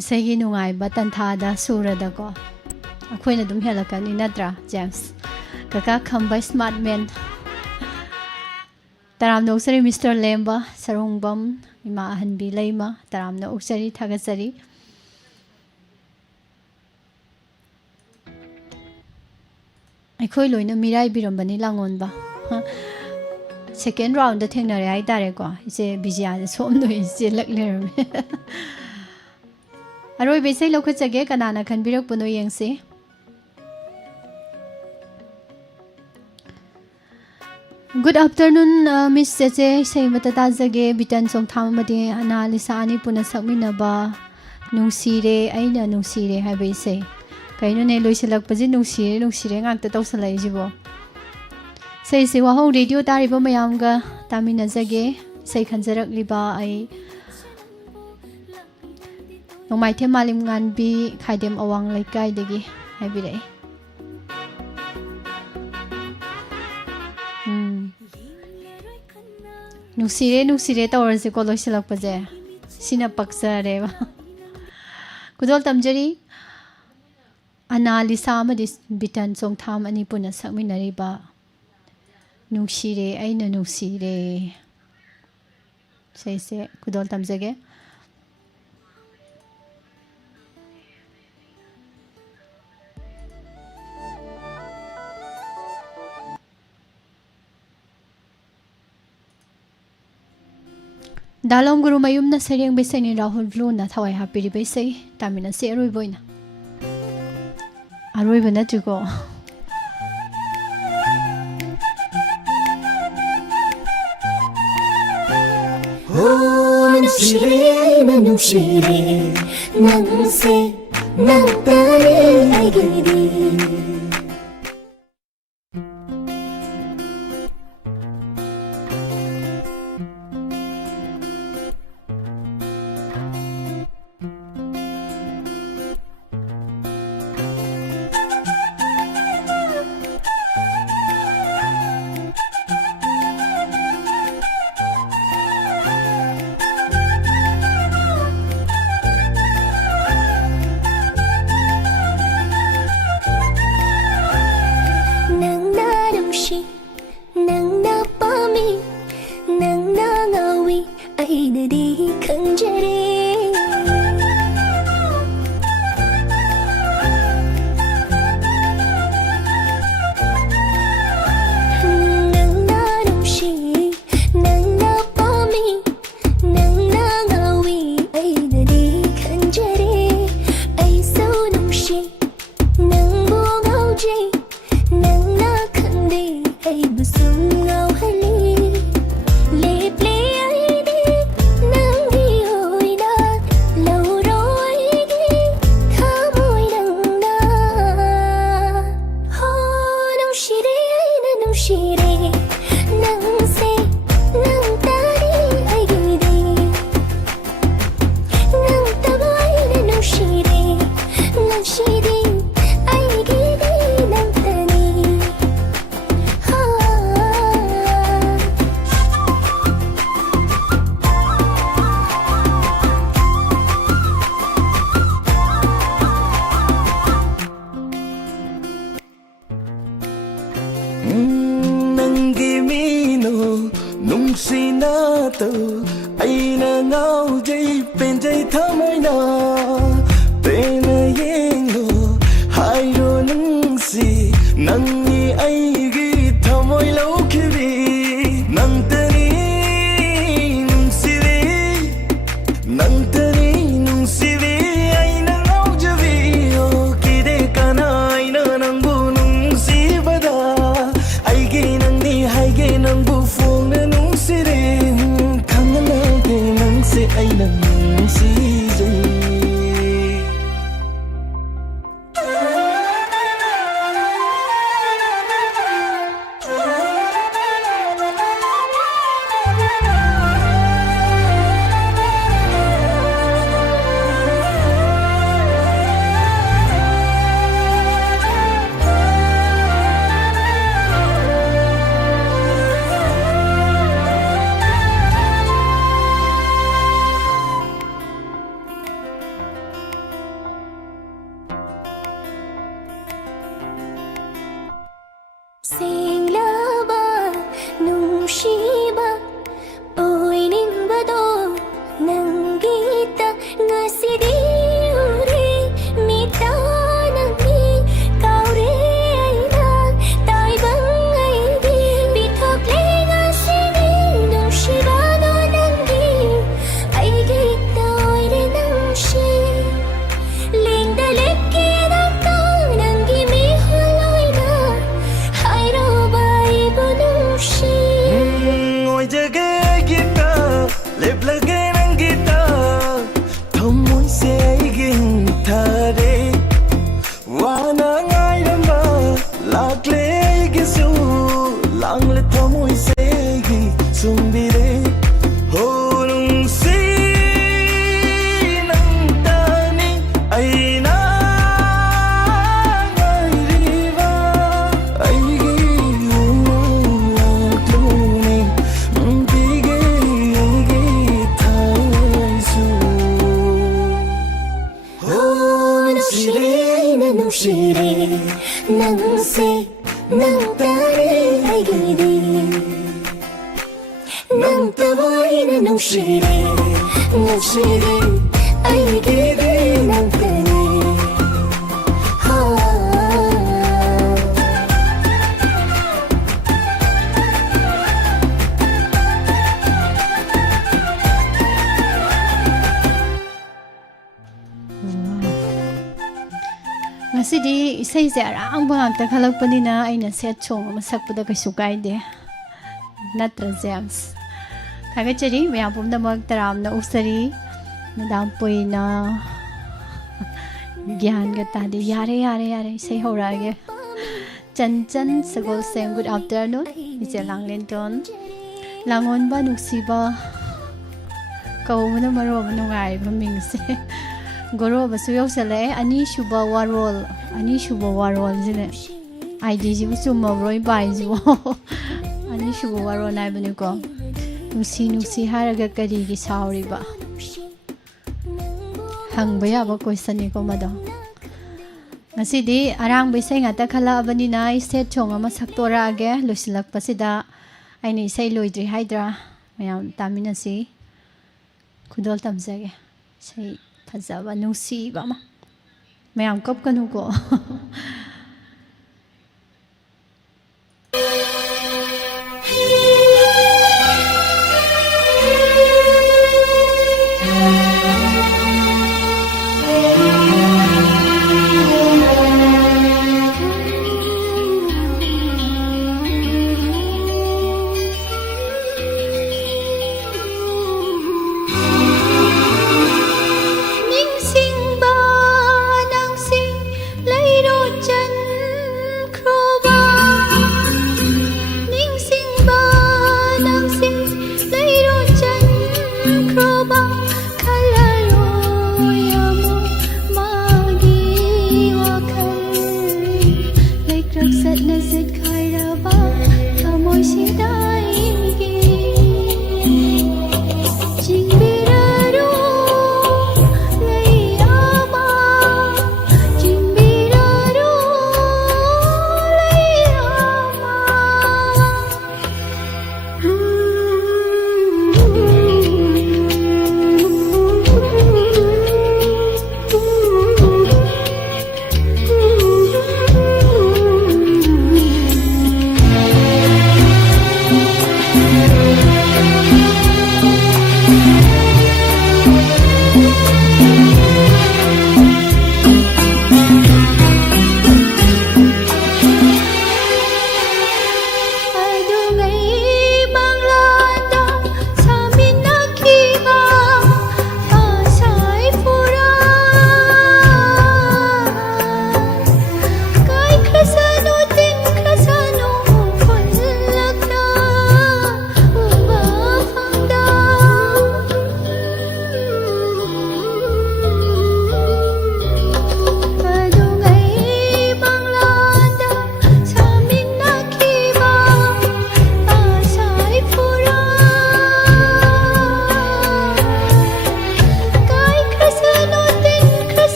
ꯏꯁꯩꯒꯤ ꯅꯨꯡꯉꯥꯏꯕ ꯇꯟꯊꯥꯗ ꯁꯨꯔꯗꯀꯣ ꯑꯩꯈꯣꯏꯅ ꯑꯗꯨꯝ ꯍꯦꯜꯂꯛꯀꯅꯤ ꯅꯠꯇ꯭ꯔꯥ ꯖꯦꯝꯁ ꯀꯀꯥ ꯈꯝꯕ ꯁ꯭ꯃꯥꯔꯠ ꯃꯦꯟ ꯇꯔꯥꯝꯅ ꯑꯣꯛꯆꯔꯤ ꯃꯤꯁꯇꯔ ꯂꯦꯝꯕ ꯁꯔꯣꯡꯕꯝ ꯏꯃꯥ ꯑꯍꯟꯕꯤ ꯂꯩꯃ ꯇꯔꯥꯝꯅ ꯑꯣꯛꯆꯔꯤ ꯊꯥꯒꯠꯆꯔꯤ ꯑꯩꯈꯣꯏ ꯂꯣꯏꯅ ꯃꯤꯔꯥꯏꯕꯤꯔꯝꯕꯅꯤ ꯂꯥꯡꯒꯣꯟꯕ ꯁꯦꯀꯦꯟ ꯔꯥꯎꯟꯗ ꯊꯦꯡꯅꯔꯦ ꯍꯥꯏꯇꯥꯔꯦꯀꯣ ꯏꯆꯦ ꯕꯤꯖꯤꯌꯥꯁꯦ ꯁꯣꯝꯗ ꯏꯆꯦ ꯂꯛ ꯂꯩꯔꯝꯃꯦ ꯑꯔꯣꯏꯕ ꯏꯁꯩ ꯂꯧꯈꯠꯆꯒꯦ ꯀꯅꯥꯅ ꯈꯟꯕꯤꯔꯛꯄꯅꯣ ꯌꯦꯡꯁꯤ ꯒꯨꯗ ꯑꯐꯇꯔꯅꯨꯟ ꯃꯤꯁ ꯆꯦꯆꯦ ꯏꯁꯩ ꯑꯃꯇ ꯇꯥꯖꯒꯦ ꯕꯤꯇꯟ ꯆꯣꯡꯊꯥꯝ ꯑꯃꯗꯤ ꯑꯅꯥ ꯂꯤꯁꯥ ꯑꯅꯤ ꯄꯨꯟꯅ ꯁꯛꯃꯤꯟꯅꯕ ꯅꯨꯡꯁꯤꯔꯦ ꯑꯩꯅ ꯅꯨꯡꯁꯤꯔꯦ ꯍꯥꯏꯕ ꯏꯁꯩ ꯀꯩꯅꯣꯅꯦ ꯂꯣꯏꯁꯤꯜꯂꯛꯄꯁꯤ ꯅꯨꯡꯁꯤꯔꯦ ꯅꯨꯡꯁꯤꯔꯦ ꯉꯥꯛꯇ ꯇꯧꯁꯜꯂꯛꯏꯁꯤꯕꯣ ꯏꯁꯩꯁꯤ ꯋꯥꯍꯧ ꯔꯦꯗꯤꯑꯣ ꯇꯥꯔꯤꯕ ꯃꯌꯥꯝꯒ ꯇꯥꯃꯤꯟꯅꯖꯒꯦ ꯏꯁꯩ ꯈꯟꯖꯔꯛꯂꯤꯕ ꯑꯩ ꯅꯣꯡꯃꯥꯏꯊꯦꯝ ꯃꯥꯂꯤꯝ ꯉꯥꯟꯕꯤ ꯈꯥꯏꯗꯦꯝ ꯑꯋꯥꯡ ꯂꯩꯀꯥꯏꯗꯒꯤ ꯍꯥꯏꯕꯤꯔꯛꯏ ꯅꯨꯡꯁꯤꯔꯦ ꯅꯨꯡꯁꯤꯔꯦ ꯇꯧꯔꯁꯤꯀꯣ ꯂꯣꯏꯁꯤꯜꯂꯛꯄꯁꯦ ꯁꯤꯅ ꯄꯛꯆꯔꯦꯕ ꯈꯨꯗꯣꯜ ꯇꯝꯖꯔꯤ ꯑꯅꯥ ꯂꯤꯁꯥ ꯑꯃꯗꯤ ꯕꯤꯇꯟ ꯆꯣꯡꯊꯥꯝ ꯑꯅꯤ ꯄꯨꯟꯅ ꯁꯛꯃꯤꯟꯅꯔꯤꯕ ꯅꯨꯡꯁꯤꯔꯦ ꯑꯩꯅ ꯅꯨꯡꯁꯤꯔꯦ ꯏꯁꯩꯁꯦ ꯈꯨꯗꯣꯜ ꯇꯝꯖꯒꯦ ꯗꯥꯂꯣꯝ ꯒꯨꯔꯨ ꯃꯌꯨꯝꯅ ꯁꯩꯔꯦꯡꯕ ꯏꯁꯩꯅꯤ ꯔꯥꯍꯨꯜ ꯕ꯭ꯂꯨꯅ ꯊꯋꯥꯏ ꯍꯥꯞꯄꯤꯔꯤꯕ ꯏꯁꯩ ꯇꯥꯃꯤꯟꯅꯁꯤ ꯑꯔꯣꯏꯕ ꯑꯣꯏꯅ ꯑꯔꯣꯏꯕ ꯅꯠꯇ꯭ꯔꯤꯀꯣ 누시래 누시래 남새 남다의 알그리 ನುಸಿದೆ ಐಗಿದೆ ನಂತನೇ ನಂಗೆ ಮೀನು ನುಂಗ್ಸಿನಾತು ಐನ ngauಜೈ ಪೆಂಜೈ ಥಮೈನ ಪೇನ ಯೇಂಗೋ ಹಾಯ್ರೋ ನುಂಗ್ಸಿ ನಂಗಿ ಐಗಿ ಥಮೈ ಲೌಕಿವಿ ನಂತನಿ ನುಂಗ್ಸಿವಿ ನಂತನಿ ನುಂಗ್ಸಿವಿ ಐನ ngauಜವಿ ಓ ಕಿದೆ ಕನ ಐನ ನಂಗು ನುಂಗ್ಸಿಬದ ಐಗೆ ನಂದಿ ಹೈಗೆ ನಂಗು ಫೋನ್ ನುಂಗ್ಸಿರೆ ಖಂಗಲಗೆ ನಂಗ್ಸೆ ಐನ ನುಂಗ್ಸಿಜೈ ꯁꯦꯡꯂꯕ ꯅꯨꯡꯁꯤꯕ ꯑꯣꯏꯅꯤꯡꯕꯗꯣ ꯅꯪꯒꯤꯇ ꯉꯁꯤꯗꯤ ꯎꯔꯦ ꯃꯤꯠꯇ ꯅꯪꯒꯤ ꯀꯥꯎꯔꯦ ꯑꯩꯅ ꯇꯥꯏꯕꯪ ꯑꯩꯒꯤ ꯄꯤꯊꯣꯛꯂꯦ ꯉꯁꯤꯗꯤ ꯅꯨꯡꯁꯤꯕꯗꯣ ꯅꯪꯒꯤ ꯑꯩꯒꯤꯇ ꯑꯣꯏꯔꯦ ꯅꯪꯁꯤ ꯂꯦꯡꯗ ꯂꯦꯞꯀꯤꯗꯛꯇ ꯅꯪꯒꯤ ꯃꯤꯍꯨꯜ ꯑꯣꯏꯅ ꯍꯥꯏꯔꯣꯕ ꯑꯩꯕꯨ ꯅꯨꯡꯁꯤ 오이제게 기타 랩라게 난 기타 덤모이세 이긴 타레 와나가이란바 락레 이기수 랑레 덤모이세 이기 숨비레 호룽시 낭따니 아이나 가이리바 아이기 울락도니 비게 아이기 타이수 ನುಸಿರೆ ನುಸಿರೆ ನಂಸೆ ನಂತಾರೆ ಐಗಿದೆ ನಂತವಾಯಿನ ನುಸಿರೆ ನುಸಿರೆ ಐಗಿದೆ ನಂತನೇ ꯉꯁꯤꯗꯤ ꯏꯁꯩꯁꯦ ꯑꯔꯥꯡꯕ ꯉꯥꯛꯇ ꯈꯜꯂꯛꯄꯅꯤꯅ ꯑꯩꯅ ꯁꯦꯠ ꯁꯣꯡ ꯑꯃ ꯁꯛꯄꯗ ꯀꯩꯁꯨ ꯀꯥꯏꯗꯦ ꯅꯠꯇ꯭ꯔ ꯖꯦꯝꯁ ꯊꯥꯒꯠꯆꯔꯤ ꯃꯌꯥꯝ ꯄꯨꯝꯅꯃꯛ ꯇꯔꯥꯝꯅ ꯑꯣꯛꯆꯔꯤ ꯃꯦꯗꯥꯝ ꯄꯣꯏꯅ ꯒ꯭ꯌꯥꯟꯒ ꯇꯥꯗꯦ ꯌꯥꯔꯦ ꯌꯥꯔꯦ ꯌꯥꯔꯦ ꯏꯁꯩ ꯍꯧꯔꯛꯑꯒꯦ ꯆꯟꯆꯟ ꯁꯒꯣꯜꯁꯦꯝ ꯒꯨꯗ ꯑꯥꯐꯇꯔꯅꯨꯟ ꯏꯆꯦ ꯂꯥꯡꯂꯦꯟꯇꯣꯟ ꯂꯥꯡꯑꯣꯟꯕ ꯅꯨꯡꯁꯤꯕ ꯀꯧꯕꯅ ꯃꯔꯨ ꯑꯃ ꯅꯨꯡꯉꯥꯏꯔꯤꯕ ꯃꯤꯡꯁꯦ ꯒꯣꯔꯣꯕꯁꯨ ꯌꯧꯁꯜꯂꯛꯑꯦ ꯑꯅꯤꯁꯨꯕ ꯋꯥꯔꯣꯜꯁꯤꯅꯦ ꯑꯥꯏꯗꯤꯁꯤꯕꯨ ꯆꯨꯝꯃꯕ꯭ꯔꯣ ꯏꯕꯥꯏꯁꯤꯕꯨ ꯑꯅꯤꯁꯨꯕ ꯋꯥꯔꯣꯜ ꯍꯥꯏꯕꯅꯤꯀꯣ ꯅꯨꯡꯁꯤ ꯅꯨꯡꯁꯤ ꯍꯥꯏꯔꯒ ꯀꯔꯤꯒꯤ ꯁꯥꯎꯔꯤꯕ ꯍꯪꯕ ꯌꯥꯕ ꯀꯣꯏꯁꯟꯅꯤꯀꯣ ꯃꯗꯣ ꯉꯁꯤꯗꯤ ꯑꯔꯥꯡꯕ ꯏꯁꯩ ꯉꯥꯛꯇ ꯈꯜꯂꯛꯑꯕꯅꯤꯅ ꯑꯩ ꯁꯦꯠ ꯁꯣꯡ ꯑꯃ ꯁꯛꯇꯣꯔꯛꯑꯒꯦ ꯂꯣꯏꯁꯤꯜꯂꯛꯄꯁꯤꯗ ꯑꯩꯅ ꯏꯁꯩ ꯂꯣꯏꯗ꯭ꯔꯤ ꯍꯥꯏꯗ꯭ꯔꯥ ꯃꯌꯥꯝ ꯇꯥꯃꯤꯟꯅꯁꯤ ꯈꯨꯗꯣꯜ ꯇꯝꯖꯒꯦ ꯏꯁꯩ ꯐꯖꯕ ꯅꯨꯡꯁꯤꯕ ꯑꯃ ꯃꯌꯥꯝ ꯀꯞꯀꯅꯨꯀꯣ ningsingba nang si layro cha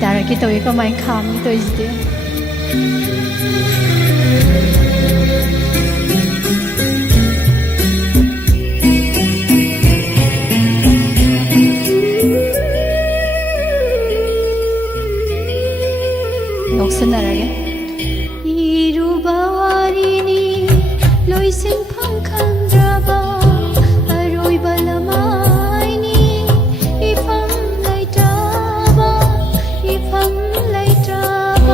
तारा की तो एक माइन खाम तो इसदे 녹슨나라게 이루바와리니 로이신 펑칸드라바 아로이발라마이니 이팡라이트라바 이팡라이트라바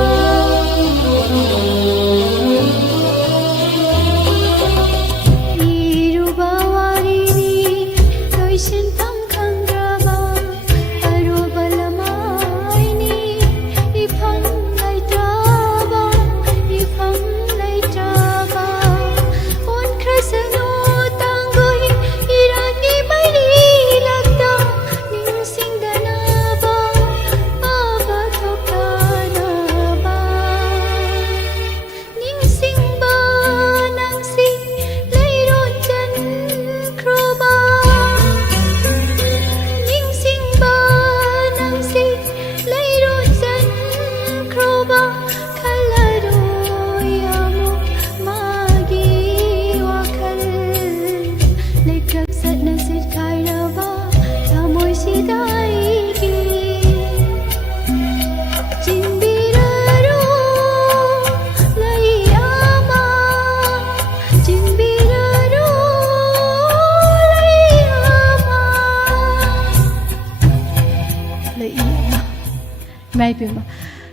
이루바와리니 로이신 펑칸드라바 아로이발라마이니 이팡 mai pim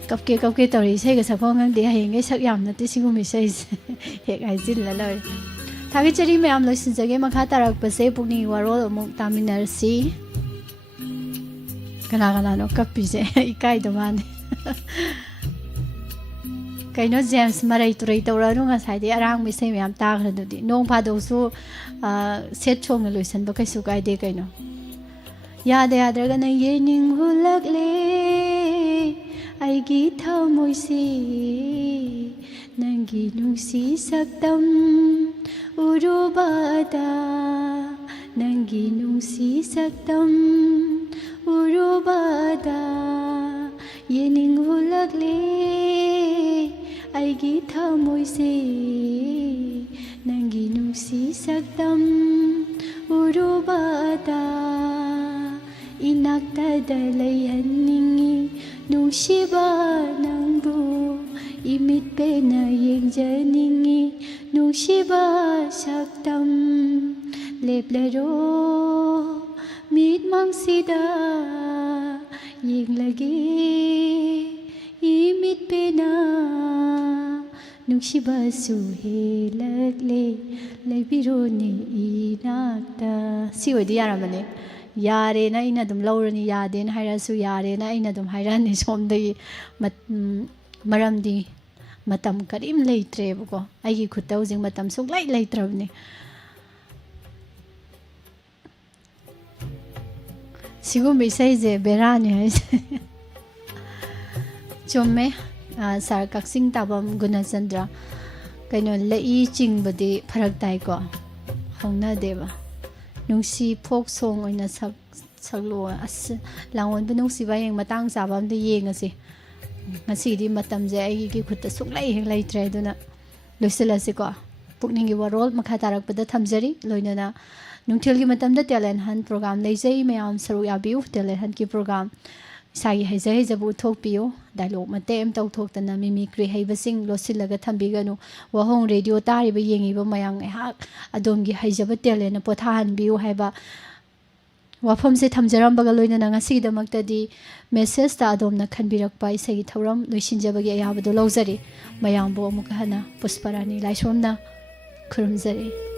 cặp kia tàu xe cái sao phong để hay cái sắc yam nó tí xíu mình xe hiện ai zin là lời thằng cái chơi mày am lời xin cái mà khá tarak bớt xe bụng ni waro một taminar si cái nào nó cặp bị xe cái đó mà cái nó James mà đây tụi tàu ra đúng không sai thì arang mình xe mày am ta cái đó đi nông pha đâu số set chung cái lời xin bao cái số cái đấy cái nó याद यादरगन ये निंगुलगले आईगी थमोइसे नंगी नुंसी सक्तम उरुबादा नंगी नुंसी सक्तम उरुबादा ये निंगुलगले आईगी थमोइसे नंगी नुंसी सक्तम उरुबादा inaktada layhaningi nungsiba nangbu imit pe na yengjaningi nungsiba saktam leplaro mit mangsida yenglagi imit pe na nungsiba suhelagle lebironi inakta siwadi yaramane यारे ना इन अदम लौरनी यादे ना हायरासु यारे ना इन अदम हायरानी सोमदगी मरमदी मतम करीम लेट्रेबको आइगी खुत्ता हुजिंग मतम सुगलाई लेट्रबने सिगुम बिसैजे बेरानी है चुम्मे सार कक्सिंग ताबम गुणचंद्र कइनो लेई चिंगबदी फरक ताइको होंगना देबा नुंसी फोक सोंग ओइना सकलो अस लांगवन बु नुंसी बा येंग मतंग साबम दे येंगसे ngasi matam je ai gi khutta suklai heng lai tre duna loiselase ko pukningi warol makha tarak pada thamjari loina na nungthil gi matam da talent han program lei jai mayam saru ya biu talent han ki program sai hai jai jabu thok piu dialogue mate em tau thok tana mimicry hai basing losilaga thambi ganu wahong radio tari ba yengi ba mayang ha adom gi hai jaba talent na potha han biu hai ba wafam se thamjaram baga loina na ngasi damakta di message ta adom na khanbirakpa isai thoram loisinjabagi ayabado lawjari mayang bo amuka hana pusparani laisomna khurumjari